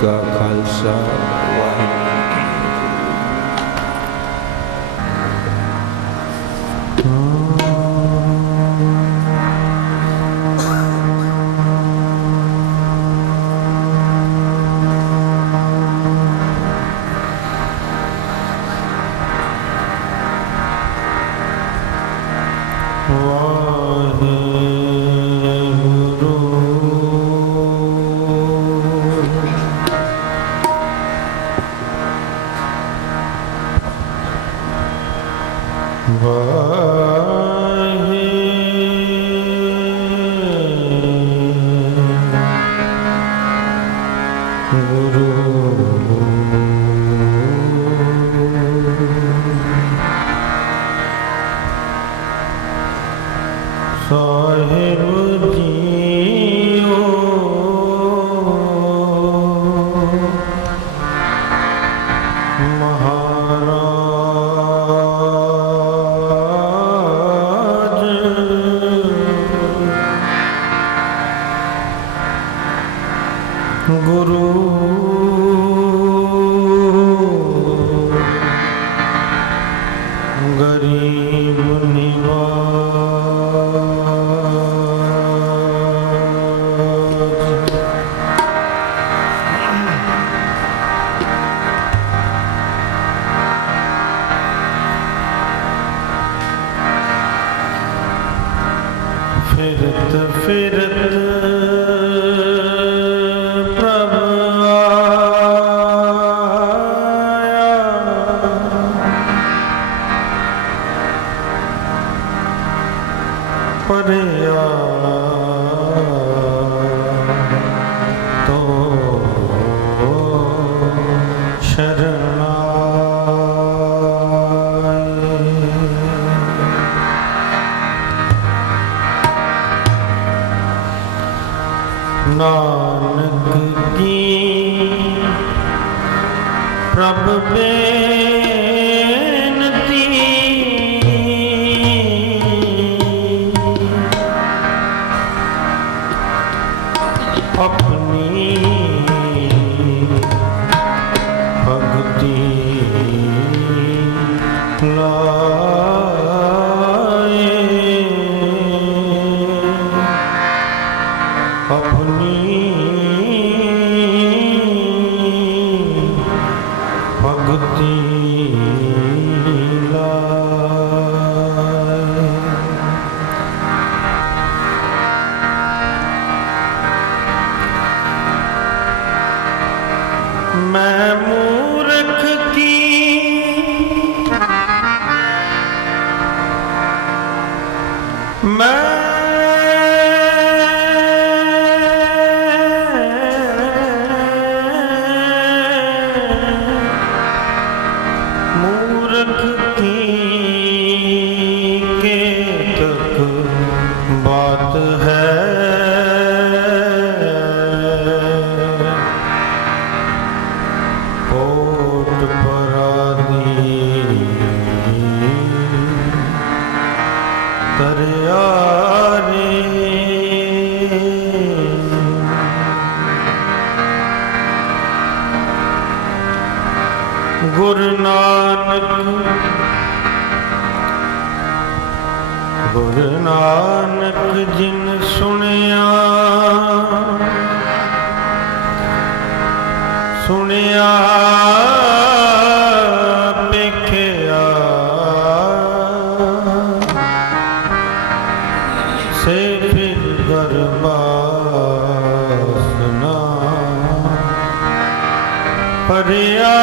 का खालसा वाहिगुरू। गुरु नानक जिन सुनिया सुनिया पेखिया से फिर गरबासना परिया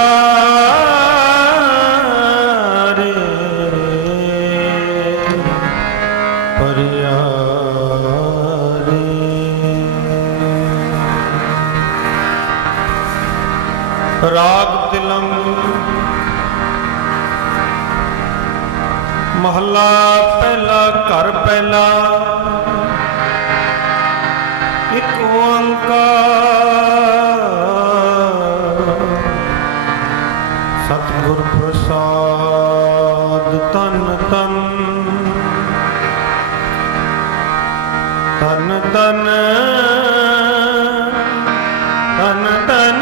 राग तिलम महला पहला घर पहला एक ओंकार सतगुर प्रसाद तन तन तन तन तन तन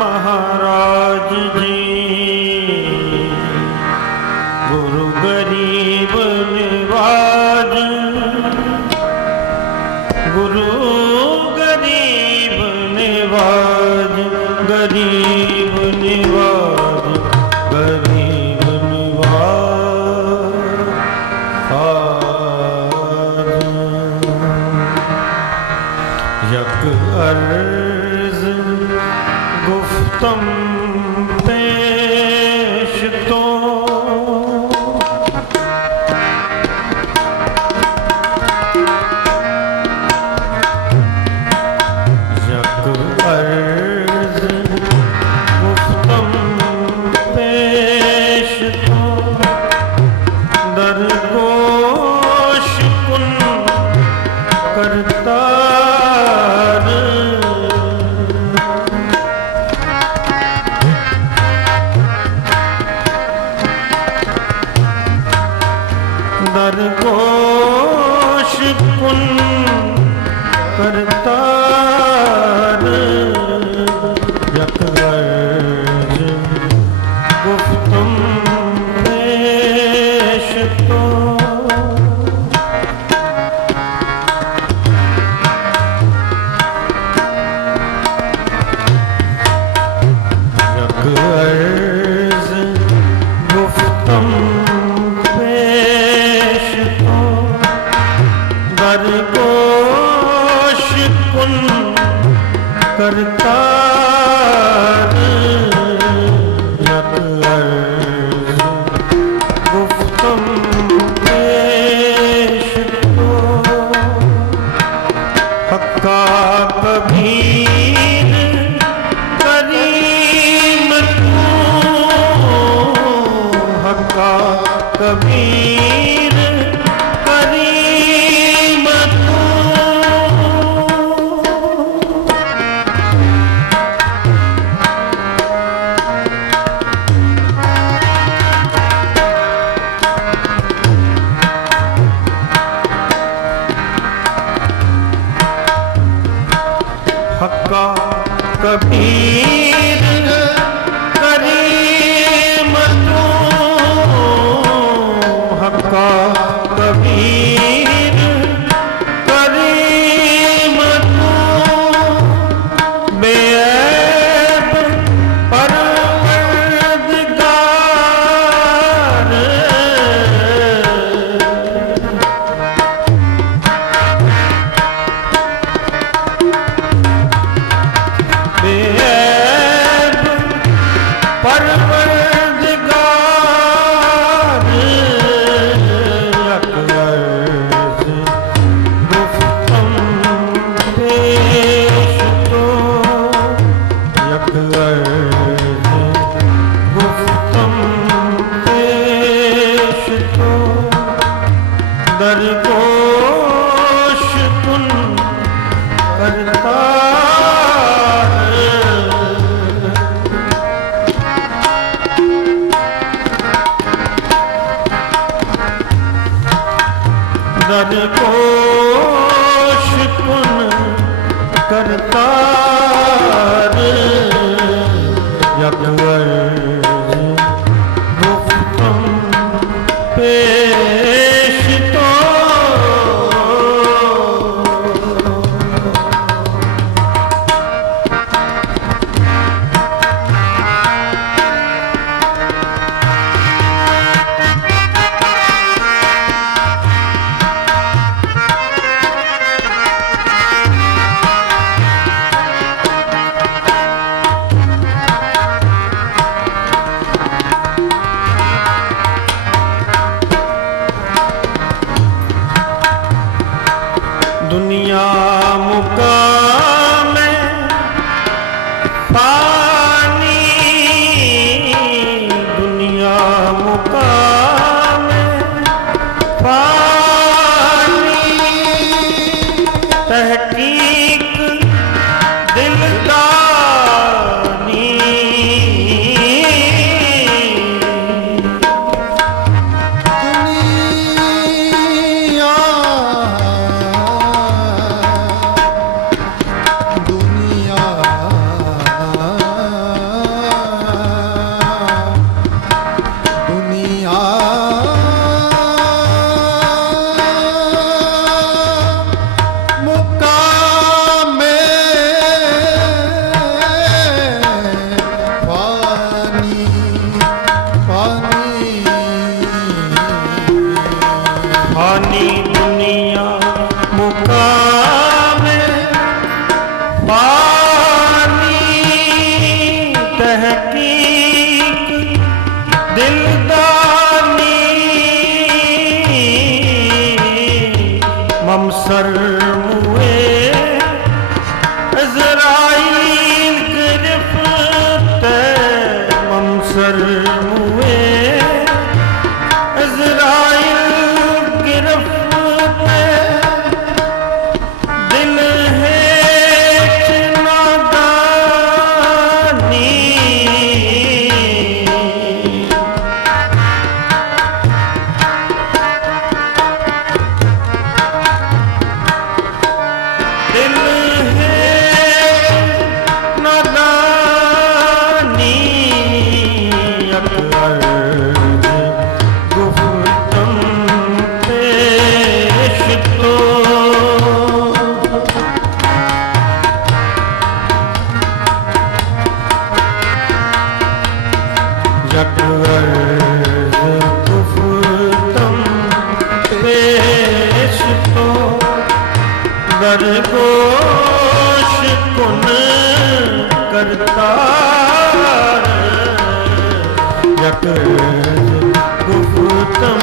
महाराज जी गुरु गरीब निवाज, गुरु गरीब निवाज, गरीब निवाज, गरीब निवाज यक अर्ज गुफ्तम पेश तो यक अर्ज गुफ्तम पेश तो दरगोश कुन करता दरगोश कुन करतार यक अर्ज गुफ्तम पेश तो यक अर्ज गुफ्तम दरगोश कुन करतार यक अर्ज गुफ्तम पेश तो हक्का कबीर करीम तू, हक्का कबीर करीम तू, हक्का कबीर करीम तू, हक्का कबीर करीम तू, बेऐब परवरदिगार बेऐब परवरदिगार यक अर्ज गुफ्तम पेश तो, यक अर्ज गुफ्तम पेश तो दरगोश कुन करतार दरगोश कुन करतार यक अर्ज गुफ्तम पेश तो यक अर्ज़ गुफ्तम पेश तो दरगोश कुन करतार यक अर्ज़ गुफ्तम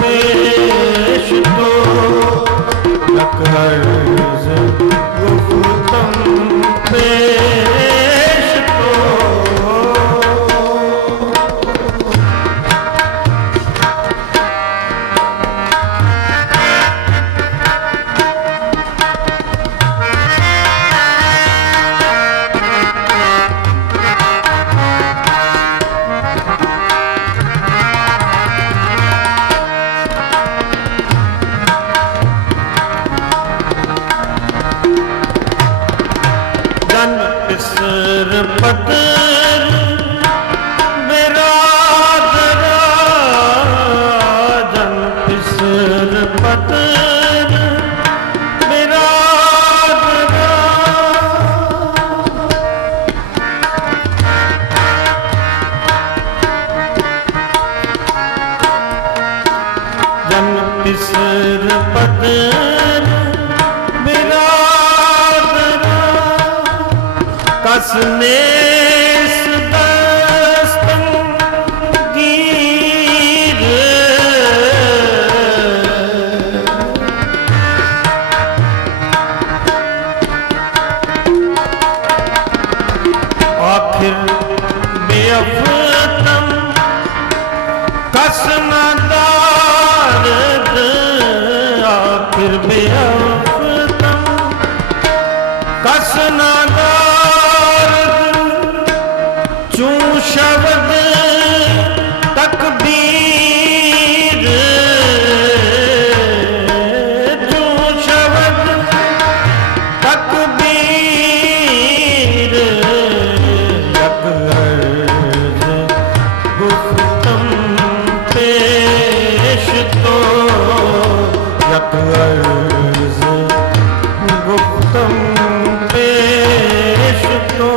पेश तो यक अर्ज़ गुफ्तम पेश तो इसर पदर बिरादरा जन इसर पदर बिरादरा जन इसर पदर कसनेस दस्तम गीर आखिर बेअफ़तम कसनदार आखिर बेअफ़तम कसनदार चूं शब्द तकबीर चूं शब्द तकबीर यक अर्ज़ गुफ्तम पेश तो यक अर्ज़ गुफ्तम पेश तो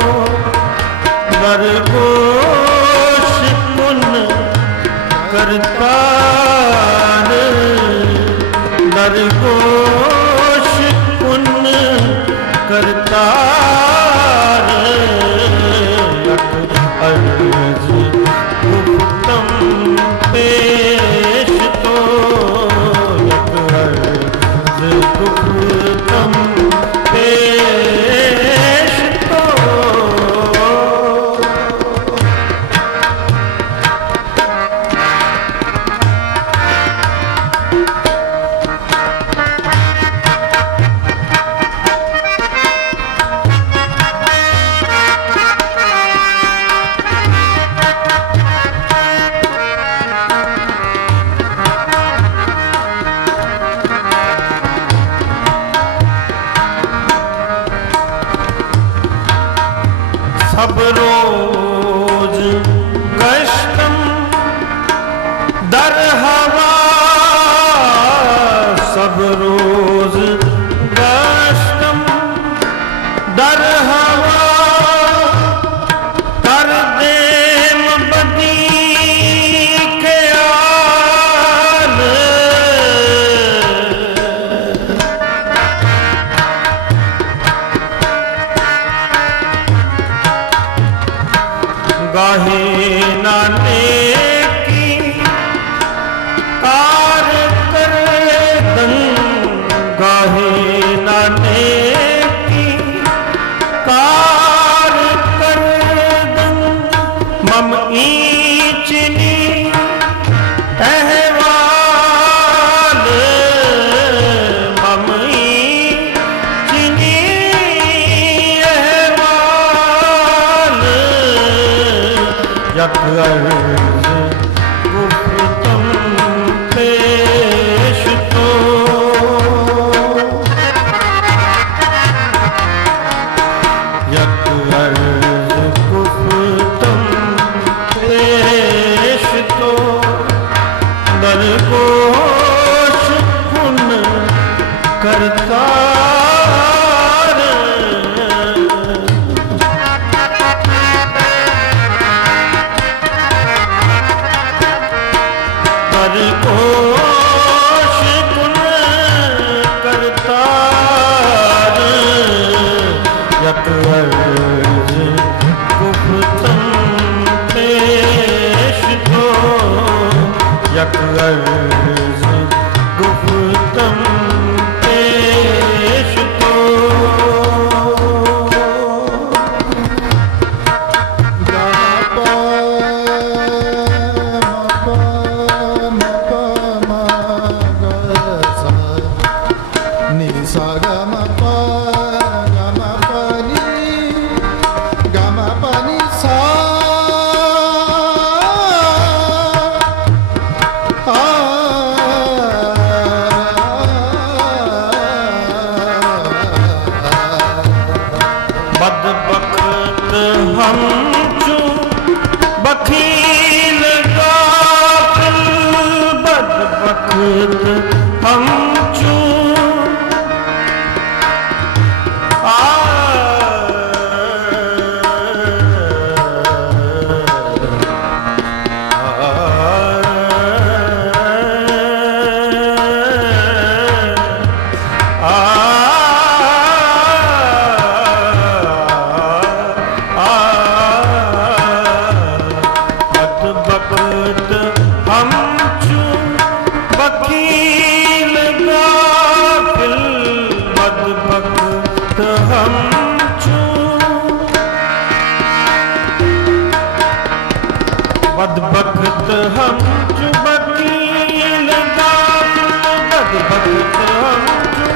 दरगोश कुन करतार दरगोश कुन करतार यक अर्ज़ गुफ्तम पेश तो यक अर्ज़ गुफ्तम पेश तो सब रोज गश्तम दर हवा सब रोज गश्तम दर हवा कर देम बदी के आल गाहे नाने की कार कर दं गाहे नाने की कार कर दं मम ईचनी अहवाल मम ईचनी अहवाल यक अर्ज़ गुफ्तम पेश तो यक अर्ज़ गुफ्तम पेश तो दरगोश कुन करतार भक्त हम जो वकील दास, बद भक्त हम जो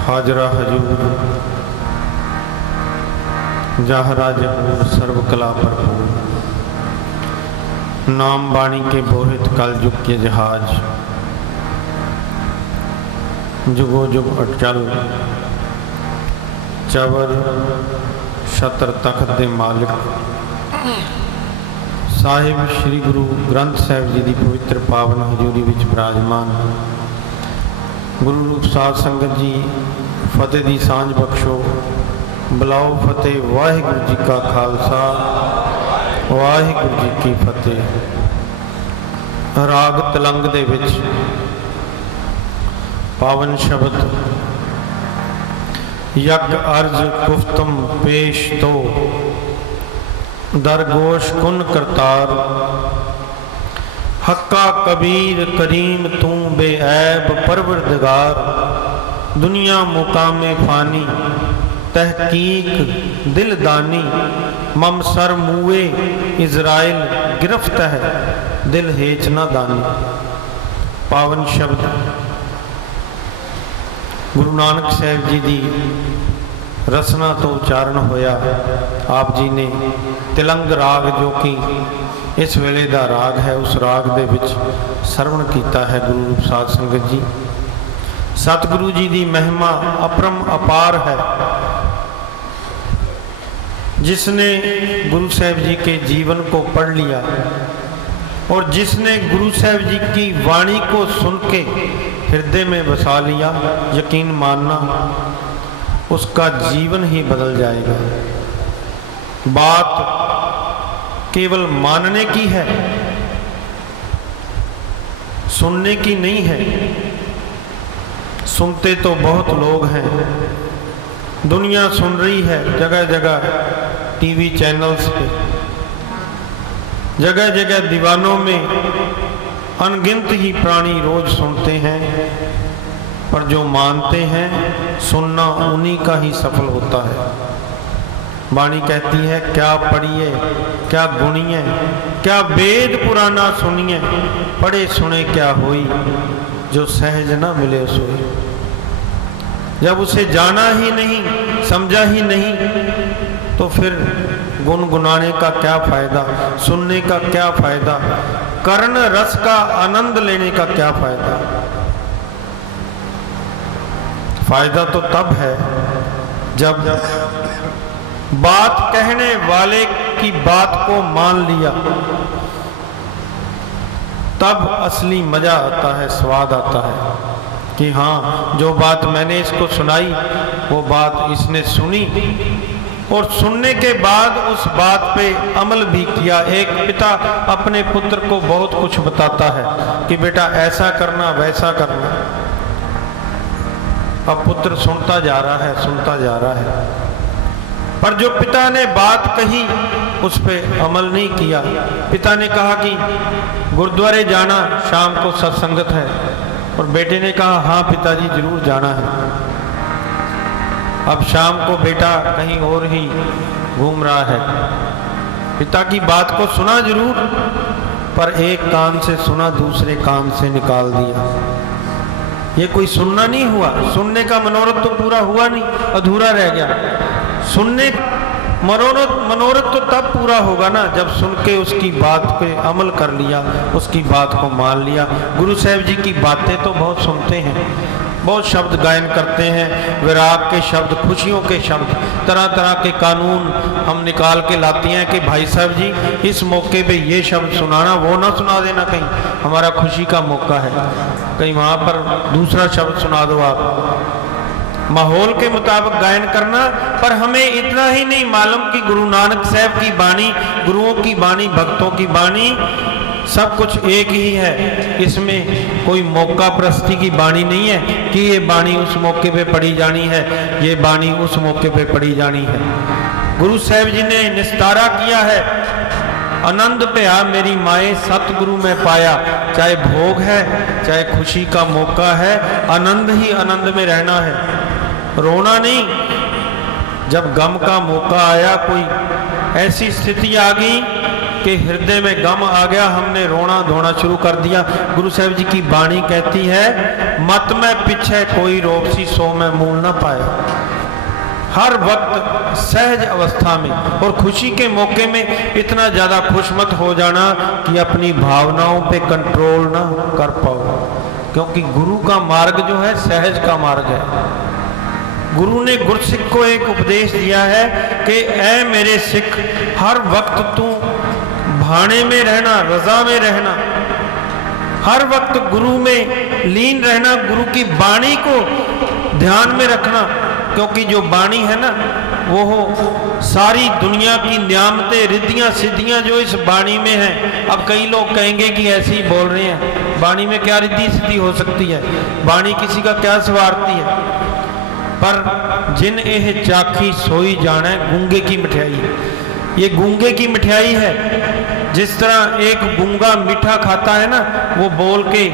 हाजरा हजूर जहरा जहूर सर्व कला भरपूर, नाम बाणी के बोहित कल युग के जहाज, जुगो जुग अटल चवर छत्र तख्त दे मालिक साहिब श्री गुरु ग्रंथ साहिब जी की पवित्र पावन हजूरी विच विराजमान गुरु रूप साध संगत जी, फतेह दी सांझ बख्शो। बुलाओ फतेह। वाहिगुरु जी का खालसा, वाहिगुरु जी की फतेह। राग तलंग दे विच पावन शब्द यक अर्ज गुफ्तम पेश तो दरगोश कुन करतार, हक्का कबीर करीम तू बेऐब परवरदिगार, दुनिया मुकामे फानी तहकीक दिलदानी, मम सर मुए इज़राइल गिरफ्त है दिल हेच ना दानी। पावन शब्द गुरु नानक साहिब जी की रसना तो उच्चारण होया। आप जी ने तिलंग राग जो कि इस वेले का राग है, उस राग दे विच सरवण कीता है गुरु रूप साध संगत जी। सतगुरु जी की महिमा अपरम अपार है। जिसने गुरु साहिब जी के जीवन को पढ़ लिया और जिसने गुरु साहिब जी की वाणी को सुन के हृदय में बसा लिया, यकीन मानना उसका जीवन ही बदल जाएगा। बात केवल मानने की है, सुनने की नहीं है। सुनते तो बहुत लोग हैं, दुनिया सुन रही है जगह जगह टीवी चैनल्स पे, जगह जगह दीवानों में अनगिनत ही प्राणी रोज सुनते हैं, पर जो मानते हैं सुनना उन्हीं का ही सफल होता है। वाणी कहती है क्या पढ़िए क्या गुणिए, क्या वेद पुराना सुनिए, पढ़े सुने क्या होई, जो सहज ना मिले सोई। जब उसे जाना ही नहीं, समझा ही नहीं, तो फिर गुनगुनाने का क्या फायदा, सुनने का क्या फायदा, कर्ण रस का आनंद लेने का क्या फायदा। फायदा तो तब है जब बात कहने वाले की बात को मान लिया, तब असली मजा आता है, स्वाद आता है कि हाँ, जो बात मैंने इसको सुनाई वो बात इसने सुनी और सुनने के बाद उस बात पे अमल भी किया। एक पिता अपने पुत्र को बहुत कुछ बताता है कि बेटा ऐसा करना, वैसा करना। अब पुत्र सुनता जा रहा है, सुनता जा रहा है, पर जो पिता ने बात कही उस पे अमल नहीं किया। पिता ने कहा कि गुरुद्वारे जाना, शाम को सत्संगत है, और बेटे ने कहा हाँ पिताजी जरूर जाना है। अब शाम को बेटा कहीं और ही घूम रहा है। पिता की बात को सुना जरूर, पर एक कान से सुना, दूसरे कान से निकाल दिया। ये कोई सुनना नहीं हुआ, सुनने का मनोरथ तो पूरा हुआ नहीं, अधूरा रह गया। सुनने मनोरथ तो तब पूरा होगा ना जब सुन के उसकी बात पे अमल कर लिया, उसकी बात को मान लिया। गुरु साहिब जी की बातें तो बहुत सुनते हैं, बहुत शब्द गायन करते हैं, विराग के शब्द, खुशियों के शब्द, तरह तरह के कानून हम निकाल के लाते हैं कि भाई साहब जी इस मौके पे ये शब्द सुनाना, वो ना सुना देना, कहीं हमारा खुशी का मौका है, कहीं वहाँ पर दूसरा शब्द सुना दो आप। माहौल के मुताबिक गायन करना। पर हमें इतना ही नहीं मालूम कि गुरु नानक साहब की बाणी, गुरुओं की बाणी, भक्तों की बाणी सब कुछ एक ही है। इसमें कोई मौका प्रस्ती की बाणी नहीं है कि ये बाणी उस मौके पे पढ़ी जानी है, ये बाणी उस मौके पे पढ़ी जानी है। गुरु साहब जी ने निस्तारा किया है, आनंद भया मेरी माए सतगुरु में पाया। चाहे भोग है, चाहे खुशी का मौका है, आनंद ही आनंद में रहना है, रोना नहीं। जब गम का मौका आया, कोई ऐसी स्थिति आ गई कि हृदय में गम आ गया, हमने रोना धोना शुरू कर दिया। गुरु साहिब जी की बाणी कहती है, मत में पीछे कोई रोकसी सो में मूल न पाया। हर वक्त सहज अवस्था में और खुशी के मौके में इतना ज्यादा खुश मत हो जाना कि अपनी भावनाओं पे कंट्रोल ना कर पाओ, क्योंकि गुरु का मार्ग जो है सहज का मार्ग है। गुरु ने गुरसिख को एक उपदेश दिया है कि ऐ मेरे सिख, हर वक्त तू भाने में रहना, रजा में रहना, हर वक्त गुरु में लीन रहना, गुरु की बाणी को ध्यान में रखना, क्योंकि जो बाणी है ना वो हो सारी दुनिया की नियामतें, रिद्धियां सिद्धियां जो इस बाणी में हैं। अब कई लोग कहेंगे कि ऐसे ही बोल रहे हैं, बाणी में क्या रिद्धि सिद्धि हो सकती है, बाणी किसी का क्या सवारती है। पर जिन एह चाखी सोई जाने गूंगे की मिठाई है, ये गूंगे की मिठाई है। जिस तरह एक गूंगा मीठा खाता है ना, वो बोल के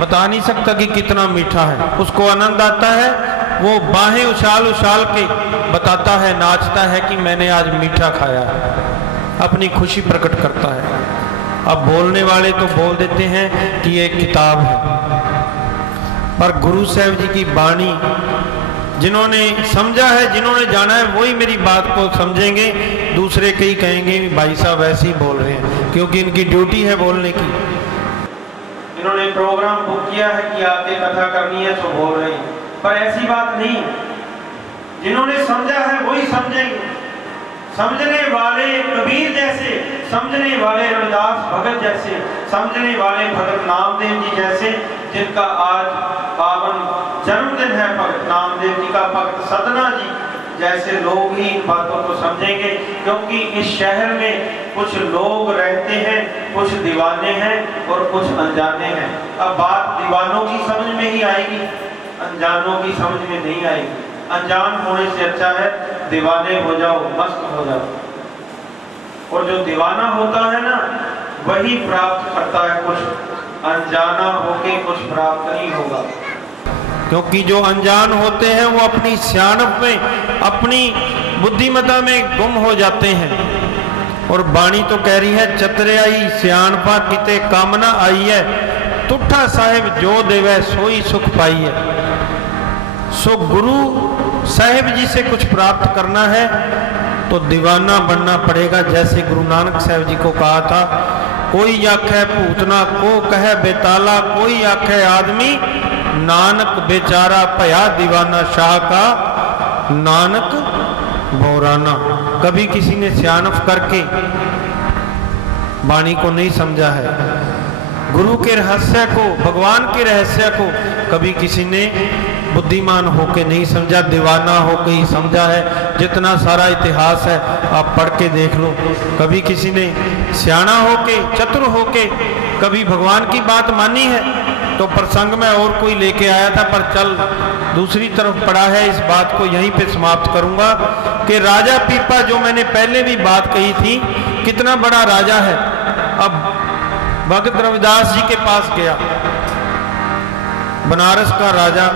बता नहीं सकता कि कितना मीठा है, उसको आनंद आता है, वो बाहें उछाल उछाल के बताता है, नाचता है कि मैंने आज मीठा खाया है, अपनी खुशी प्रकट करता है। अब बोलने वाले तो बोल देते हैं कि ये किताब है, पर गुरु साहिब जी की बाणी जिन्होंने समझा है, जिन्होंने जाना है, वही मेरी बात को समझेंगे। दूसरे कई कहेंगे भाई साहब ऐसे ही बोल रहे हैं, क्योंकि इनकी ड्यूटी है बोलने की। इन्होंने प्रोग्राम बुक किया है कि आके कथा करनी है तो बोल रहे हैं, पर ऐसी बात नहीं। जिन्होंने समझा है वही समझेंगे। समझने वाले कबीर जैसे, समझने वाले रविदास भगत जैसे, समझने वाले भगत नामदेव जी जैसे, जिनका आज पावन जन्मदिन है भगत नामदेव जी का, भगत सदना जी जैसे लोग ही इन बातों को समझेंगे। क्योंकि इस शहर में कुछ लोग रहते हैं, कुछ दीवाने हैं और कुछ अनजाने हैं। अब बात दीवानों की समझ में ही आएगी, अनजानों की समझ में नहीं आएगी। अनजान होने से अच्छा है दीवाने हो जाओ, मस्त हो जाओ। और जो दीवाना होता है ना वही प्राप्त करता है कुछ, अनजाना होके कुछ प्राप्त नहीं होगा। क्योंकि जो अनजान होते हैं वो अपनी सियाणप में, अपनी बुद्धिमता में गुम हो जाते हैं। और बाणी तो कह रही है, चतुराई सियाणपा किते कामना आई है, तुठा साहिब जो देवे सोई सुख पाई है। सो गुरु साहिब जी से कुछ प्राप्त करना है तो दीवाना बनना पड़ेगा। जैसे गुरु नानक साहिब जी को कहा था, कोई आखे भूतना को कहे बेताला, कोई आखे आदमी नानक बेचारा भया दीवाना शाह का नानक बौराना। कभी किसी ने सियानफ करके वाणी को नहीं समझा है, गुरु के रहस्य को, भगवान के रहस्य को कभी किसी ने बुद्धिमान होके नहीं समझा, दीवाना होके ही समझा है। जितना सारा इतिहास है आप पढ़ के देख लो, कभी किसी ने सियाना होके, चतुर होके कभी भगवान की बात मानी है? तो प्रसंग में और कोई लेके आया था, पर चल दूसरी तरफ पड़ा है। इस बात को यहीं पे समाप्त करूंगा कि राजा पीपा, जो मैंने पहले भी बात कही थी, कितना बड़ा राजा है। अब भगत रविदास जी के पास गया, बनारस का राजा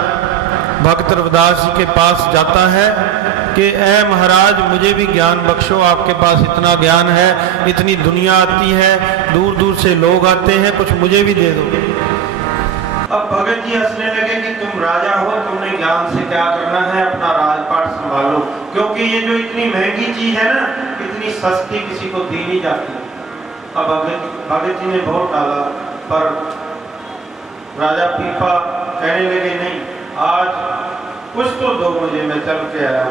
भगत रविदास जी के पास जाता है कि ऐ महाराज, मुझे भी ज्ञान बख्शो, आपके पास इतना ज्ञान है, इतनी दुनिया आती है, दूर दूर से लोग आते हैं, कुछ मुझे भी दे दो। अब भगत जी हंसने लगे कि तुम राजा हो, तुमने ज्ञान से क्या करना है, अपना राजपाट संभालो, क्योंकि ये जो इतनी महंगी चीज है ना, इतनी सस्ती किसी को दी नहीं जाती। अब भगत जी ने बहुत डाला, पर राजा पीपा कहने लगे नहीं, आज कुछ तो दो मुझे, मैं चल के आया।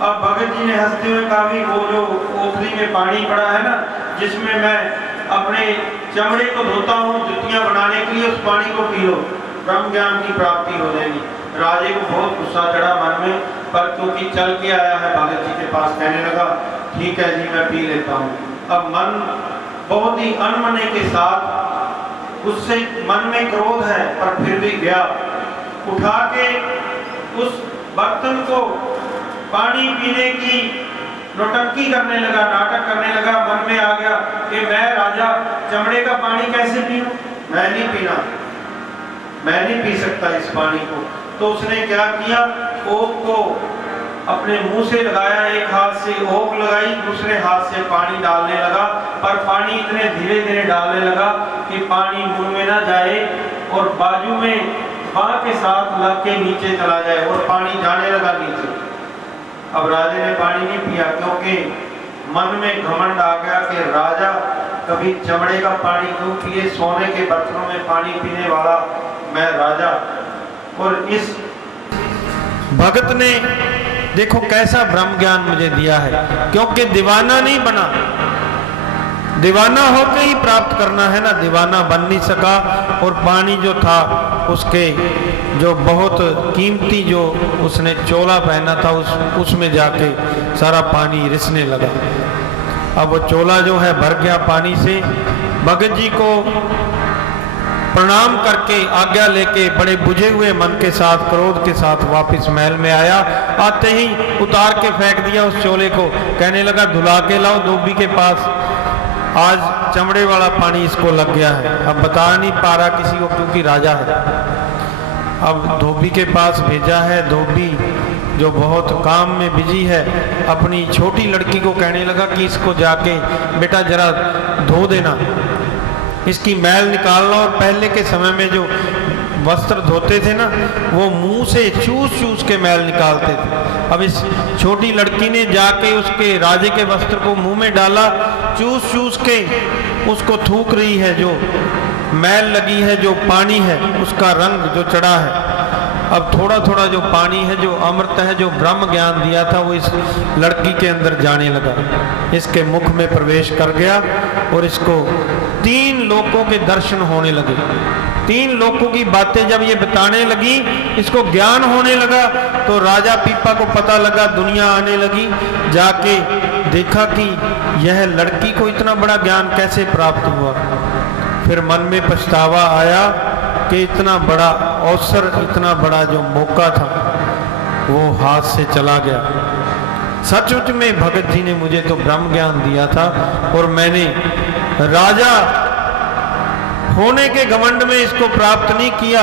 अब भगत जी ने हंसते हुए कहा, वो जो ओखली में पानी पड़ा है ना, जिसमें मैं अपने चमड़े को धोता हूँ जुतियां बनाने के लिए, उस पानी को पी लो, ब्रह्म ज्ञान की प्राप्ति हो जाएगी। राजे को बहुत गुस्सा चढ़ा मन में, पर क्योंकि चल के आया है भगत जी के पास, कहने लगा ठीक है जी, मैं पी लेता हूँ। अब मन बहुत ही अनमने के साथ, उससे मन में क्रोध है, पर फिर भी गया, उठा के उस बर्तन को पानी पीने की नौटंकी करने लगा, नाटक करने लगा। मन में आ गया कि मैं राजा चमड़े का पानी कैसे पीऊं, मैं नहीं पीना, मैं नहीं पी सकता इस पानी को। तो उसने क्या किया, ओक को अपने मुंह से लगाया, एक हाथ से ओक लगाई, दूसरे हाथ से पानी डालने लगा, पर पानी इतने धीरे धीरे डालने लगा कि पानी मुंह में ना जाए और बाजू में बांह के साथ लग के नीचे चला जाए, और पानी जाने लगा नीचे। अब राजे ने पानी नहीं पिया, क्योंकि मन में घमंड आ गया कि राजा कभी चमड़े का पानी क्यों पिए, सोने के बर्तनों में पानी पीने वाला मैं राजा। और इस भगत ने देखो कैसा ब्रह्म ज्ञान मुझे दिया है, क्योंकि दीवाना नहीं बना, दीवाना होकर ही प्राप्त करना है ना, दीवाना बन नहीं सका। और पानी जो था उसके जो बहुत कीमती जो उसने चोला पहना था, उसमें जाके सारा पानी रिसने लगा। अब वो चोला जो है भर गया पानी से। भगत जी को प्रणाम करके आज्ञा लेके बड़े बुझे हुए मन के साथ, क्रोध के साथ वापस महल में आया। आते ही उतार के फेंक दिया उस चोले को, कहने लगा धुला के लाओ धोबी के पास, आज चमड़े वाला पानी इसको लग गया है। अब बता नहीं पा रहा किसी को, क्योंकि राजा है। अब धोबी के पास भेजा है, धोबी जो बहुत काम में बिजी है, अपनी छोटी लड़की को कहने लगा कि इसको जाके बेटा जरा धो देना, इसकी मैल निकालना। और पहले के समय में जो वस्त्र धोते थे ना, वो मुंह से चूस चूस के मैल निकालते थे। अब इस छोटी लड़की ने जाके उसके राजे के वस्त्र को मुंह में डाला, चूस चूस के उसको थूक रही है, जो मैल लगी है, जो पानी है, उसका रंग जो चढ़ा है। अब थोड़ा थोड़ा जो पानी है, जो अमृत है, जो ब्रह्म ज्ञान दिया था, वो इस लड़की के अंदर जाने लगा, इसके मुख में प्रवेश कर गया। और इसको 3 लोगों के दर्शन होने लगे, 3 लोगों की बातें जब ये बताने लगी, इसको ज्ञान होने लगा। तो राजा पीपा को पता लगा, दुनिया आने लगी, जाके देखा कि यह लड़की को इतना बड़ा ज्ञान कैसे प्राप्त हुआ। फिर मन में पछतावा आया कि इतना बड़ा अवसर, इतना बड़ा जो मौका था, वो हाथ से चला गया। सचमुच में भगत जी ने मुझे तो ब्रह्म ज्ञान दिया था, और मैंने राजा होने के घमंड में इसको प्राप्त नहीं किया।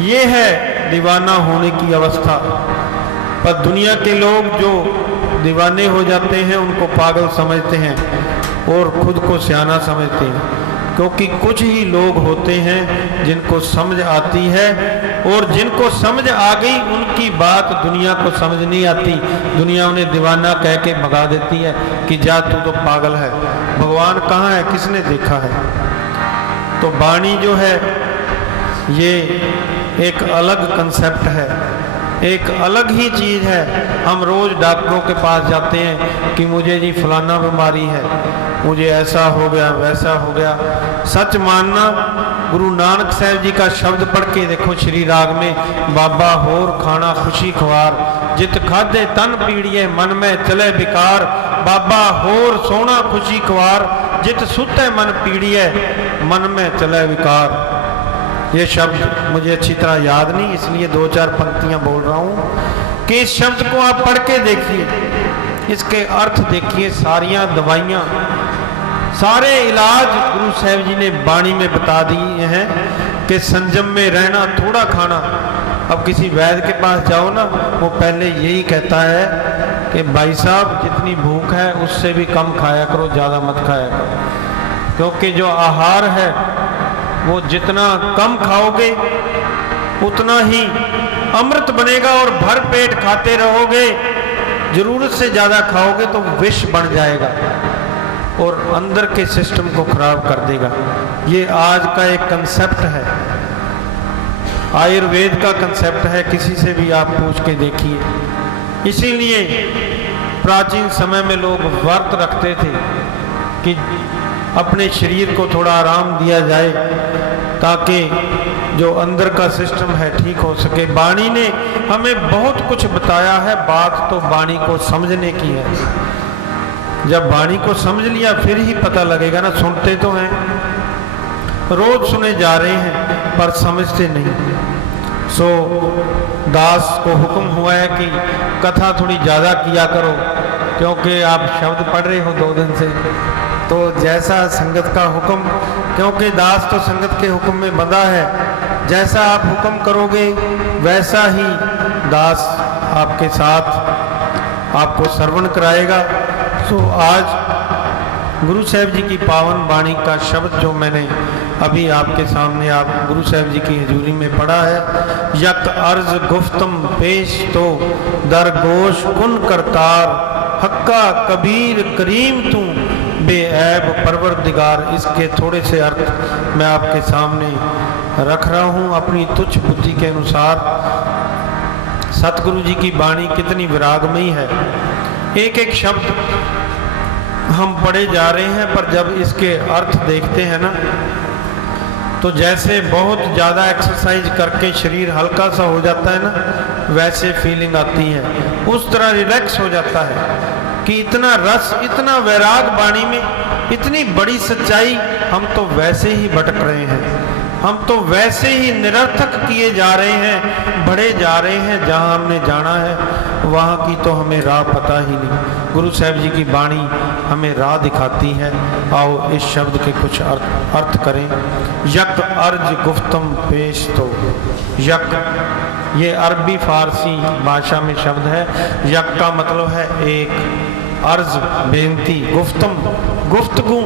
ये है दीवाना होने की अवस्था। पर दुनिया के लोग जो दीवाने हो जाते हैं, उनको पागल समझते हैं और खुद को सियाना समझते हैं, क्योंकि कुछ ही लोग होते हैं जिनको समझ आती है, और जिनको समझ आ गई उनकी बात दुनिया को समझ नहीं आती। दुनिया उन्हें दीवाना कह के भगा देती है कि जा तू तो पागल है, भगवान कहाँ है, किसने देखा है। तो वाणी जो है ये एक अलग कंसेप्ट है, एक अलग ही चीज़ है। हम रोज़ डॉक्टरों के पास जाते हैं कि मुझे जी फलाना बीमारी है, मुझे ऐसा हो गया वैसा हो गया। सच मानना, गुरु नानक साहब जी का शब्द पढ़ के देखो श्री राग में, बाबा होर खाना खुशी खुआर, जित खादे तन पीड़िए मन में चले विकार। बाबा होर सोना खुशी खुआर, जित सुते मन पीड़िए मन में चले विकार। ये शब्द मुझे अच्छी तरह याद नहीं, इसलिए 2-4 पंक्तियां बोल रहा हूं कि इस शब्द को आप पढ़ के देखिए, इसके अर्थ देखिए। सारियां दवाइयां, सारे इलाज गुरु साहब जी ने वाणी में बता दिए हैं कि संयम में रहना, थोड़ा खाना। अब किसी वैद्य के पास जाओ ना, वो पहले यही कहता है कि भाई साहब जितनी भूख है उससे भी कम खाया करो, ज़्यादा मत खाया करो, क्योंकि जो आहार है वो जितना कम खाओगे उतना ही अमृत बनेगा, और भर पेट खाते रहोगे, जरूरत से ज़्यादा खाओगे तो विष बन जाएगा और अंदर के सिस्टम को खराब कर देगा। ये आज का एक कंसेप्ट है, आयुर्वेद का कंसेप्ट है, किसी से भी आप पूछ के देखिए। इसीलिए प्राचीन समय में लोग व्रत रखते थे कि अपने शरीर को थोड़ा आराम दिया जाए ताकि जो अंदर का सिस्टम है ठीक हो सके। वाणी ने हमें बहुत कुछ बताया है, बात तो वाणी को समझने की है। जब वाणी को समझ लिया फिर ही पता लगेगा ना। सुनते तो हैं, रोज सुने जा रहे हैं पर समझते नहीं। सो दास को हुक्म हुआ है कि कथा थोड़ी ज़्यादा किया करो, क्योंकि आप शब्द पढ़ रहे हो 2 दिन से, तो जैसा संगत का हुक्म, क्योंकि दास तो संगत के हुक्म में बंधा है, जैसा आप हुक्म करोगे वैसा ही दास आपके साथ आपको श्रवण कराएगा। तो आज गुरु साहब जी की पावन वाणी का शब्द जो मैंने अभी आपके सामने आप गुरु साहब जी की हजूरी में पढ़ा है, यक अर्ज गुफ्तम पेश तो दरगोश कुन करतार, हक्का कबीर करीम तू बेऐब परवरदिगार। इसके थोड़े से अर्थ मैं आपके सामने रख रहा हूँ अपनी तुच्छ बुद्धि के अनुसार। सतगुरु जी की वाणी कितनी विरागमयी है, एक एक शब्द हम पढ़े जा रहे हैं, पर जब इसके अर्थ देखते हैं ना, तो जैसे बहुत ज़्यादा एक्सरसाइज करके शरीर हल्का सा हो जाता है ना, वैसे फीलिंग आती है, उस तरह रिलैक्स हो जाता है कि इतना रस, इतना वैराग वाणी में, इतनी बड़ी सच्चाई। हम तो वैसे ही भटक रहे हैं, हम तो वैसे ही निरर्थक किए जा रहे हैं, बढ़े जा रहे हैं। जहाँ हमने जाना है वहाँ की तो हमें राह पता ही नहीं। गुरु साहब जी की वाणी हमें राह दिखाती है। आओ इस शब्द के कुछ अर्थ करें। यक अर्ज गुफ्तम पेश तो, यक ये अरबी फारसी भाषा में शब्द है। यक का मतलब है एक, अर्ज बेनती, गुफ्तम गुफ्तगू,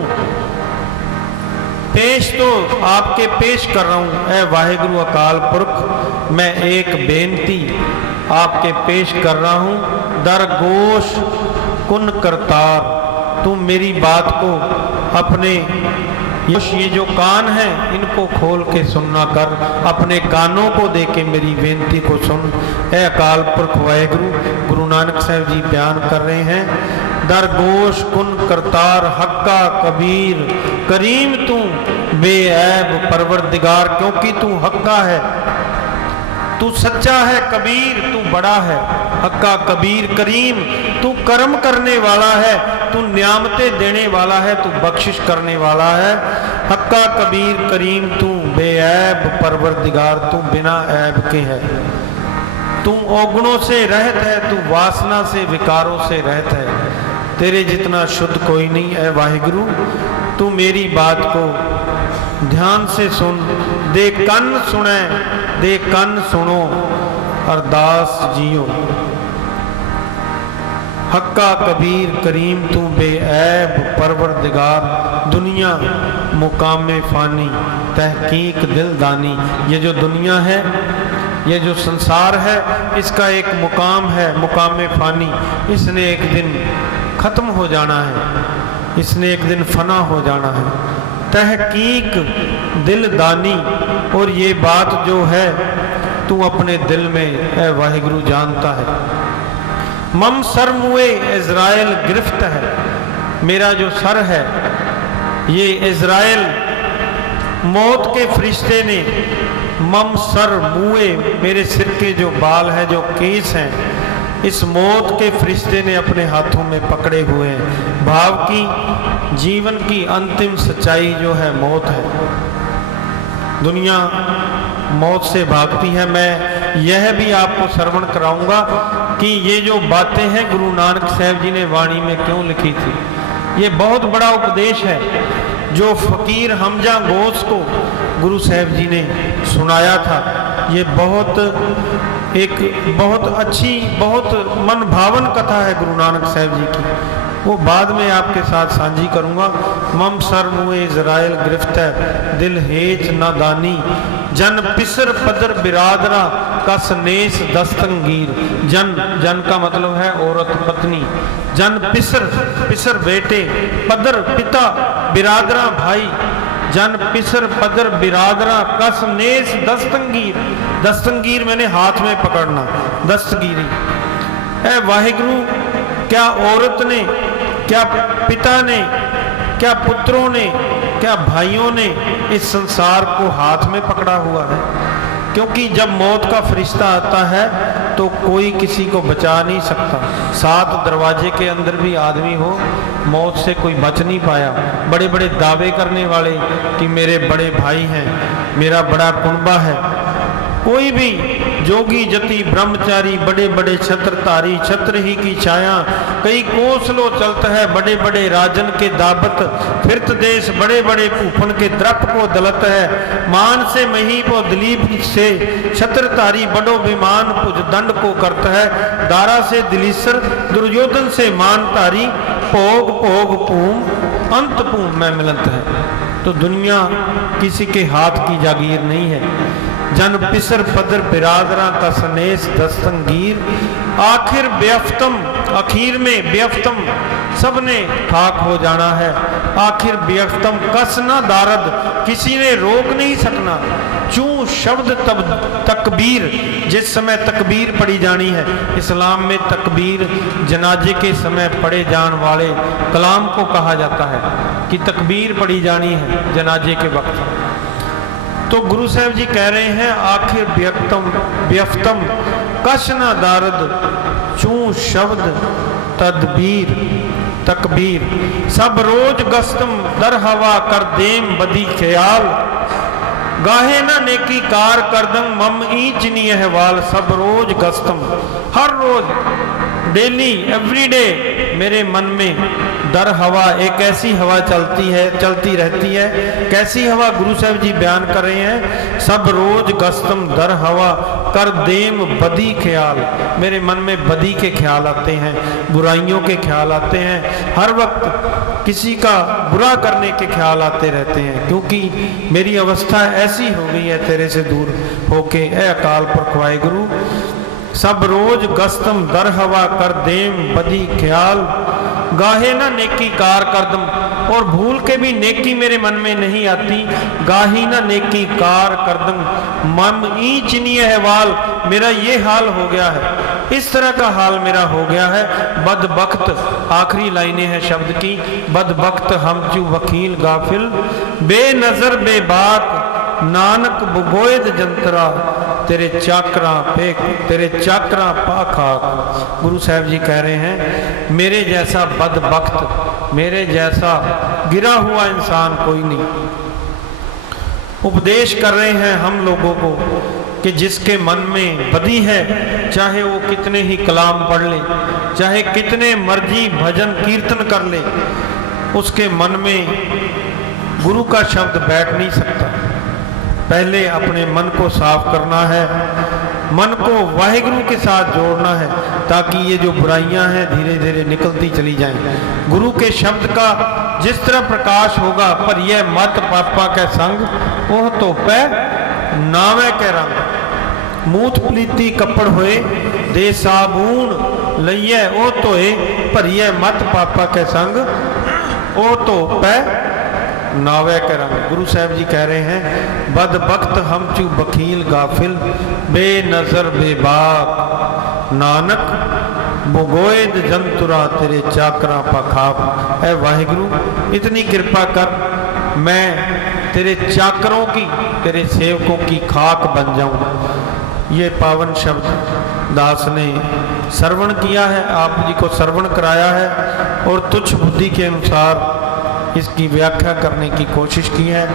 पेश तो आपके पेश कर रहा हूँ। ऐ वाहिगुरु अकाल पुरख, मैं एक बेनती आपके पेश कर रहा हूँ। दरगोश कुन करतार, तुम मेरी बात को अपने ये जो कान हैं इनको खोल के सुनना कर, अपने कानों को दे के मेरी बेनती को सुन। ऐ अकाल पुरख वाहिगुरु, गुरु नानक साहब जी बयान कर रहे हैं। दरगोश कुन करतार, हक्का कबीर करीम तू बेऐब परवरदिगार, क्योंकि तू हक्का है, तू सच्चा है, कबीर तू बड़ा है, हक्का कबीर करीम तू कर्म करने वाला है, तू नियामतें देने वाला है, तू बख्शिश करने वाला है। हक्का कबीर करीम तू बेऐब परवरदिगार, तू बिना ऐब के है, तू औगुणों से रहत है, तू वासना से विकारों से रहत है, तेरे जितना शुद्ध कोई नहीं। ऐ वाहिगुरु, तू मेरी बात को ध्यान से सुन, दे कन सुने, दे कन सुनो, अरदास जियो। हक्का कबीर करीम तू बेऐब परवरदिगार, दुनिया मुकामे फानी तहकीक दिलदानी। ये जो दुनिया है, ये जो संसार है, इसका एक मुकाम है, मुकामे फानी। इसने एक दिन ख़त्म हो जाना है, इसने एक दिन फना हो जाना है। तहकीक दिलदानी, और ये बात जो है तू अपने दिल में ऐ वाहिगुरु जानता है। मम सर मुए इज़राइल गिरफ्त है, मेरा जो सर है ये इज़राइल मौत के फरिश्ते ने, मम सर मुए, मेरे सिर के जो बाल हैं, जो केस हैं, इस मौत के फरिश्ते ने अपने हाथों में पकड़े हुए हैं। भाव की जीवन की अंतिम सच्चाई जो है मौत है। दुनिया मौत से भागती है। मैं यह भी आपको श्रवण कराऊंगा कि ये जो बातें हैं गुरु नानक साहब जी ने वाणी में क्यों लिखी थी। ये बहुत बड़ा उपदेश है जो फकीर हमजा घोष को गुरु साहब जी ने सुनाया था। ये बहुत अच्छी, बहुत मन भावन कथा है गुरु नानक साहब जी की, वो बाद में आपके साथ साझी करूंगा। मम सर मुए इज़राइल गिरफ्त है, दिल हेच नादानी, जन पिसर पदर बिरादरा का सनेस दस्तंगीर। जन का मतलब है औरत, पत्नी। जन पिसर बेटे, पदर पिता, बिरादरा भाई। जन पिसर पदर बिरादरा कस नेस दस्तंगीर। दस्तंगीर मैंने हाथ में पकड़ना, दस्तगीरी। ऐ वाहिगुरु, क्या औरत ने, क्या पिता ने, क्या पुत्रों ने, क्या भाइयों ने इस संसार को हाथ में पकड़ा हुआ है? क्योंकि जब मौत का फरिश्ता आता है तो कोई किसी को बचा नहीं सकता। 7 दरवाजे के अंदर भी आदमी हो, मौत से कोई बच नहीं पाया। बड़े बड़े दावे करने वाले कि मेरे बड़े भाई हैं, मेरा बड़ा कुनबा है, कोई भी जोगी जति ब्रह्मचारी, बड़े बड़े छत्रधारी, छत्र ही की छाया, कई कोसलो चलत है, बड़े बड़े राजन के दाबत, फिरत देश बड़े बड़े भूपन के द्रप को दलत है। मान से मही को दलीप से छत्रधारी, बड़ो विमान पुज दंड को करत है। दारा से दिलीसर, दुर्योधन से मानधारी, भोग भोग पूम अंत पूम में मिलत है। तो दुनिया किसी के हाथ की जागीर नहीं है। जन पिसर पदर बिरादरा का सनेस दस्तंगीर। आखिर बेअफ्तम, आखिर में बेअफ्तम सबने खाक हो जाना है। आखिर बेअफ्तम कस ना दारद, किसी ने रोक नहीं सकना। चूं शब्द तब तकबीर, जिस समय तकबीर पड़ी जानी है। इस्लाम में तकबीर जनाजे के समय पढ़े जाने वाले कलाम को कहा जाता है कि तकबीर पड़ी जानी है जनाजे के वक्त। तो गुरु साहब जी कह रहे हैं आखिर व्यफ्तम कश न दारद, चूं शब्द तदबीर तकबीर। सब रोज गस्तम दर हवा कर देम बदी ख्याल, गाहे ना नेकी कार करदम मम ईच नी अहवाल। सब रोज गस्तम, हर रोज, डेली, एवरीडे मेरे मन में दर हवा, एक ऐसी हवा चलती रहती है। कैसी हवा? गुरु साहब जी बयान कर रहे हैं, सब रोज गस्तम दर हवा कर देम बदी ख्याल। मेरे मन में बदी के ख्याल आते हैं, बुराइयों के ख्याल आते हैं, हर वक्त किसी का बुरा करने के ख्याल आते रहते हैं, क्योंकि मेरी अवस्था ऐसी हो गई है तेरे से दूर होके। ए अकाल पुरख वाहिगुरु, सब रोज गस्तम दर हवा कर देम बदी ख्याल, गाहे ना नेकी कार करदम। और भूल के भी नेकी मेरे मन में नहीं आती। गाही ना नेकी कार करदम मम ईच नी अहवाल। मेरा ये हाल हो गया है, इस तरह का हाल मेरा हो गया है। बदबख्त, आखिरी लाइनें हैं शब्द की, बदबख्त हम चू वकील गाफिल, बेनजर बेबाक नानक बुगोयद जंतरा, तेरे चाकरा फेंक, तेरे चाकरा पा खाक। गुरु साहब जी कह रहे हैं मेरे जैसा बदबख्त, मेरे जैसा गिरा हुआ इंसान कोई नहीं। उपदेश कर रहे हैं हम लोगों को कि जिसके मन में बदी है, चाहे वो कितने ही कलाम पढ़ ले, चाहे कितने मर्जी भजन कीर्तन कर ले, उसके मन में गुरु का शब्द बैठ नहीं सकता। पहले अपने मन को साफ करना है, मन को वाहिगुरु के साथ जोड़ना है, ताकि ये जो बुराइयां हैं धीरे धीरे निकलती चली जाएं। गुरु के शब्द का जिस तरह प्रकाश होगा, पर यह मत पापा के संग वह तो पै नावे के रंग। मूत प्लीती कपड़ होए दे साबून लइए ओ तोए, पर यह मत पापा के संग ओ तो पै नावे के रंग। गुरु साहब जी कह रहे हैं बद बख्त हम चू बखील गाफिल बेनजर बेबाक नानक बुगोयद जंतुरा तेरे चाकरा पखाप। ऐ वाहिगुरु इतनी कृपा कर मैं तेरे चाकरों की तेरे सेवकों की खाक बन जाऊं। ये पावन शब्द दास ने श्रवण किया है, आप जी को श्रवण कराया है और तुच्छ बुद्धि के अनुसार इसकी व्याख्या करने की कोशिश की है।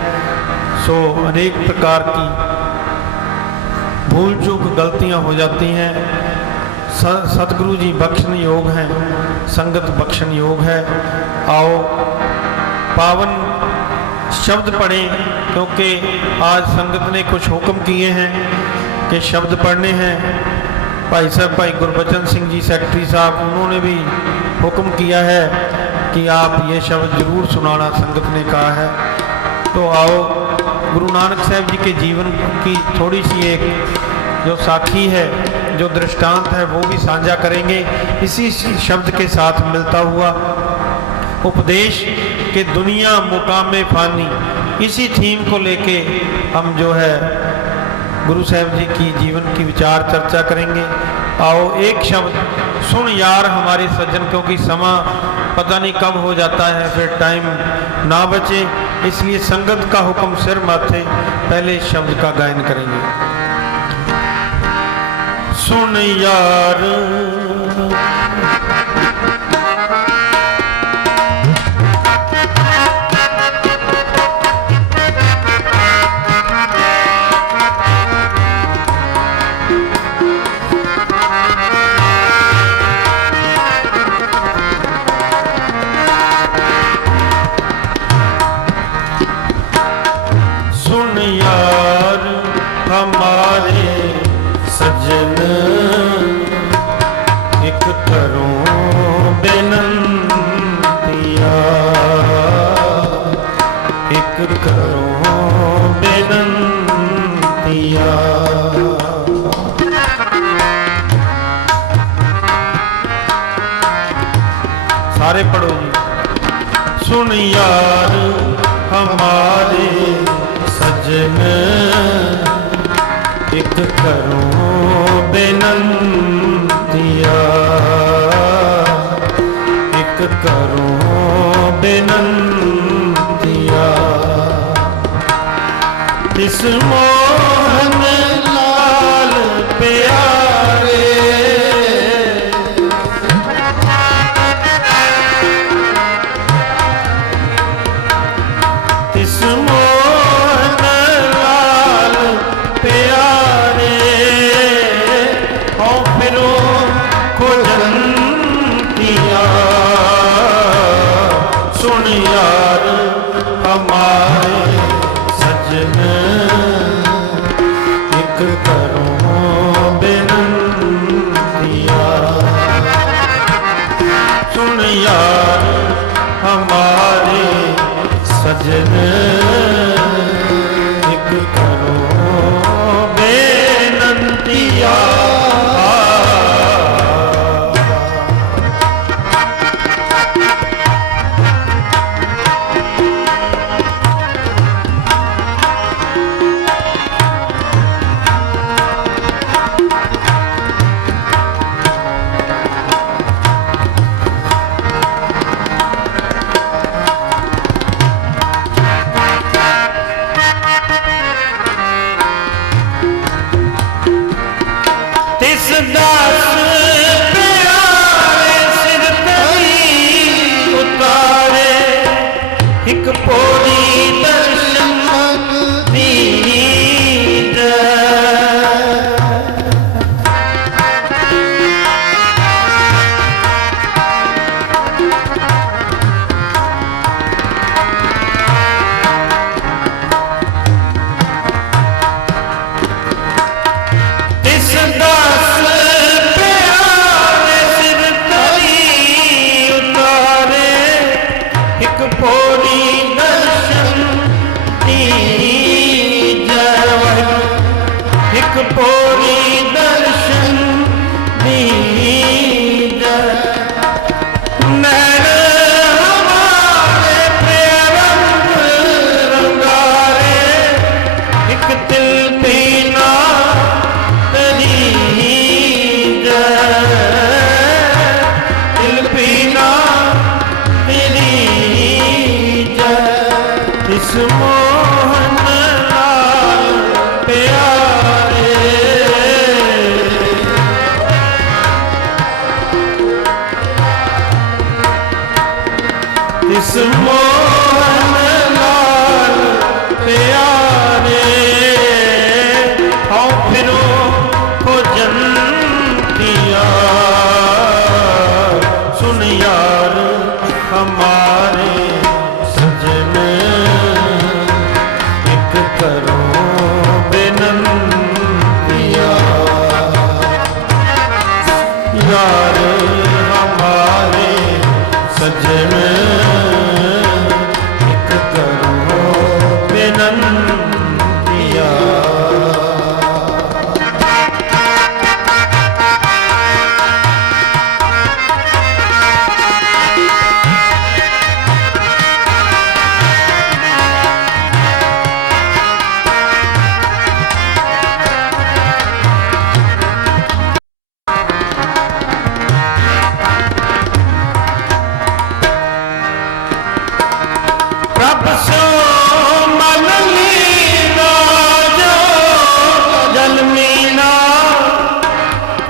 सो अनेक प्रकार की भूल चूक गलतियां हो जाती हैं। सतगुरु जी बख्शन योग हैं, संगत बख्शन योग है। आओ पावन शब्द पढ़ें, क्योंकि आज संगत ने कुछ हुक्म किए हैं कि शब्द पढ़ने हैं। भाई साहब भाई गुरबचन सिंह जी सेक्रेटरी साहब उन्होंने भी हुक्म किया है कि आप ये शब्द जरूर सुनाना, संगत ने कहा है। तो आओ गुरु नानक साहब जी के जीवन की थोड़ी सी एक जो साखी है, जो दृष्टांत है, वो भी साझा करेंगे इसी शब्द के साथ मिलता हुआ। उपदेश के दुनिया मुकामे फानी, इसी थीम को लेके हम जो है गुरु साहब जी की जीवन की विचार चर्चा करेंगे। आओ एक शब्द सुन यार हमारे सज्जन, क्योंकि समा पता नहीं कब हो जाता है, फिर टाइम ना बचे, इसलिए संगत का हुक्म सिर माथे, पहले शब्द का गायन करेंगे। सुन यार सारे पढ़ो जी। सुन यार हमारे सजन एक करो बेनंतिया, एक करो बेनंतिया। इस मोहन लाल प्यारे सजन एक करो बेनंतिया।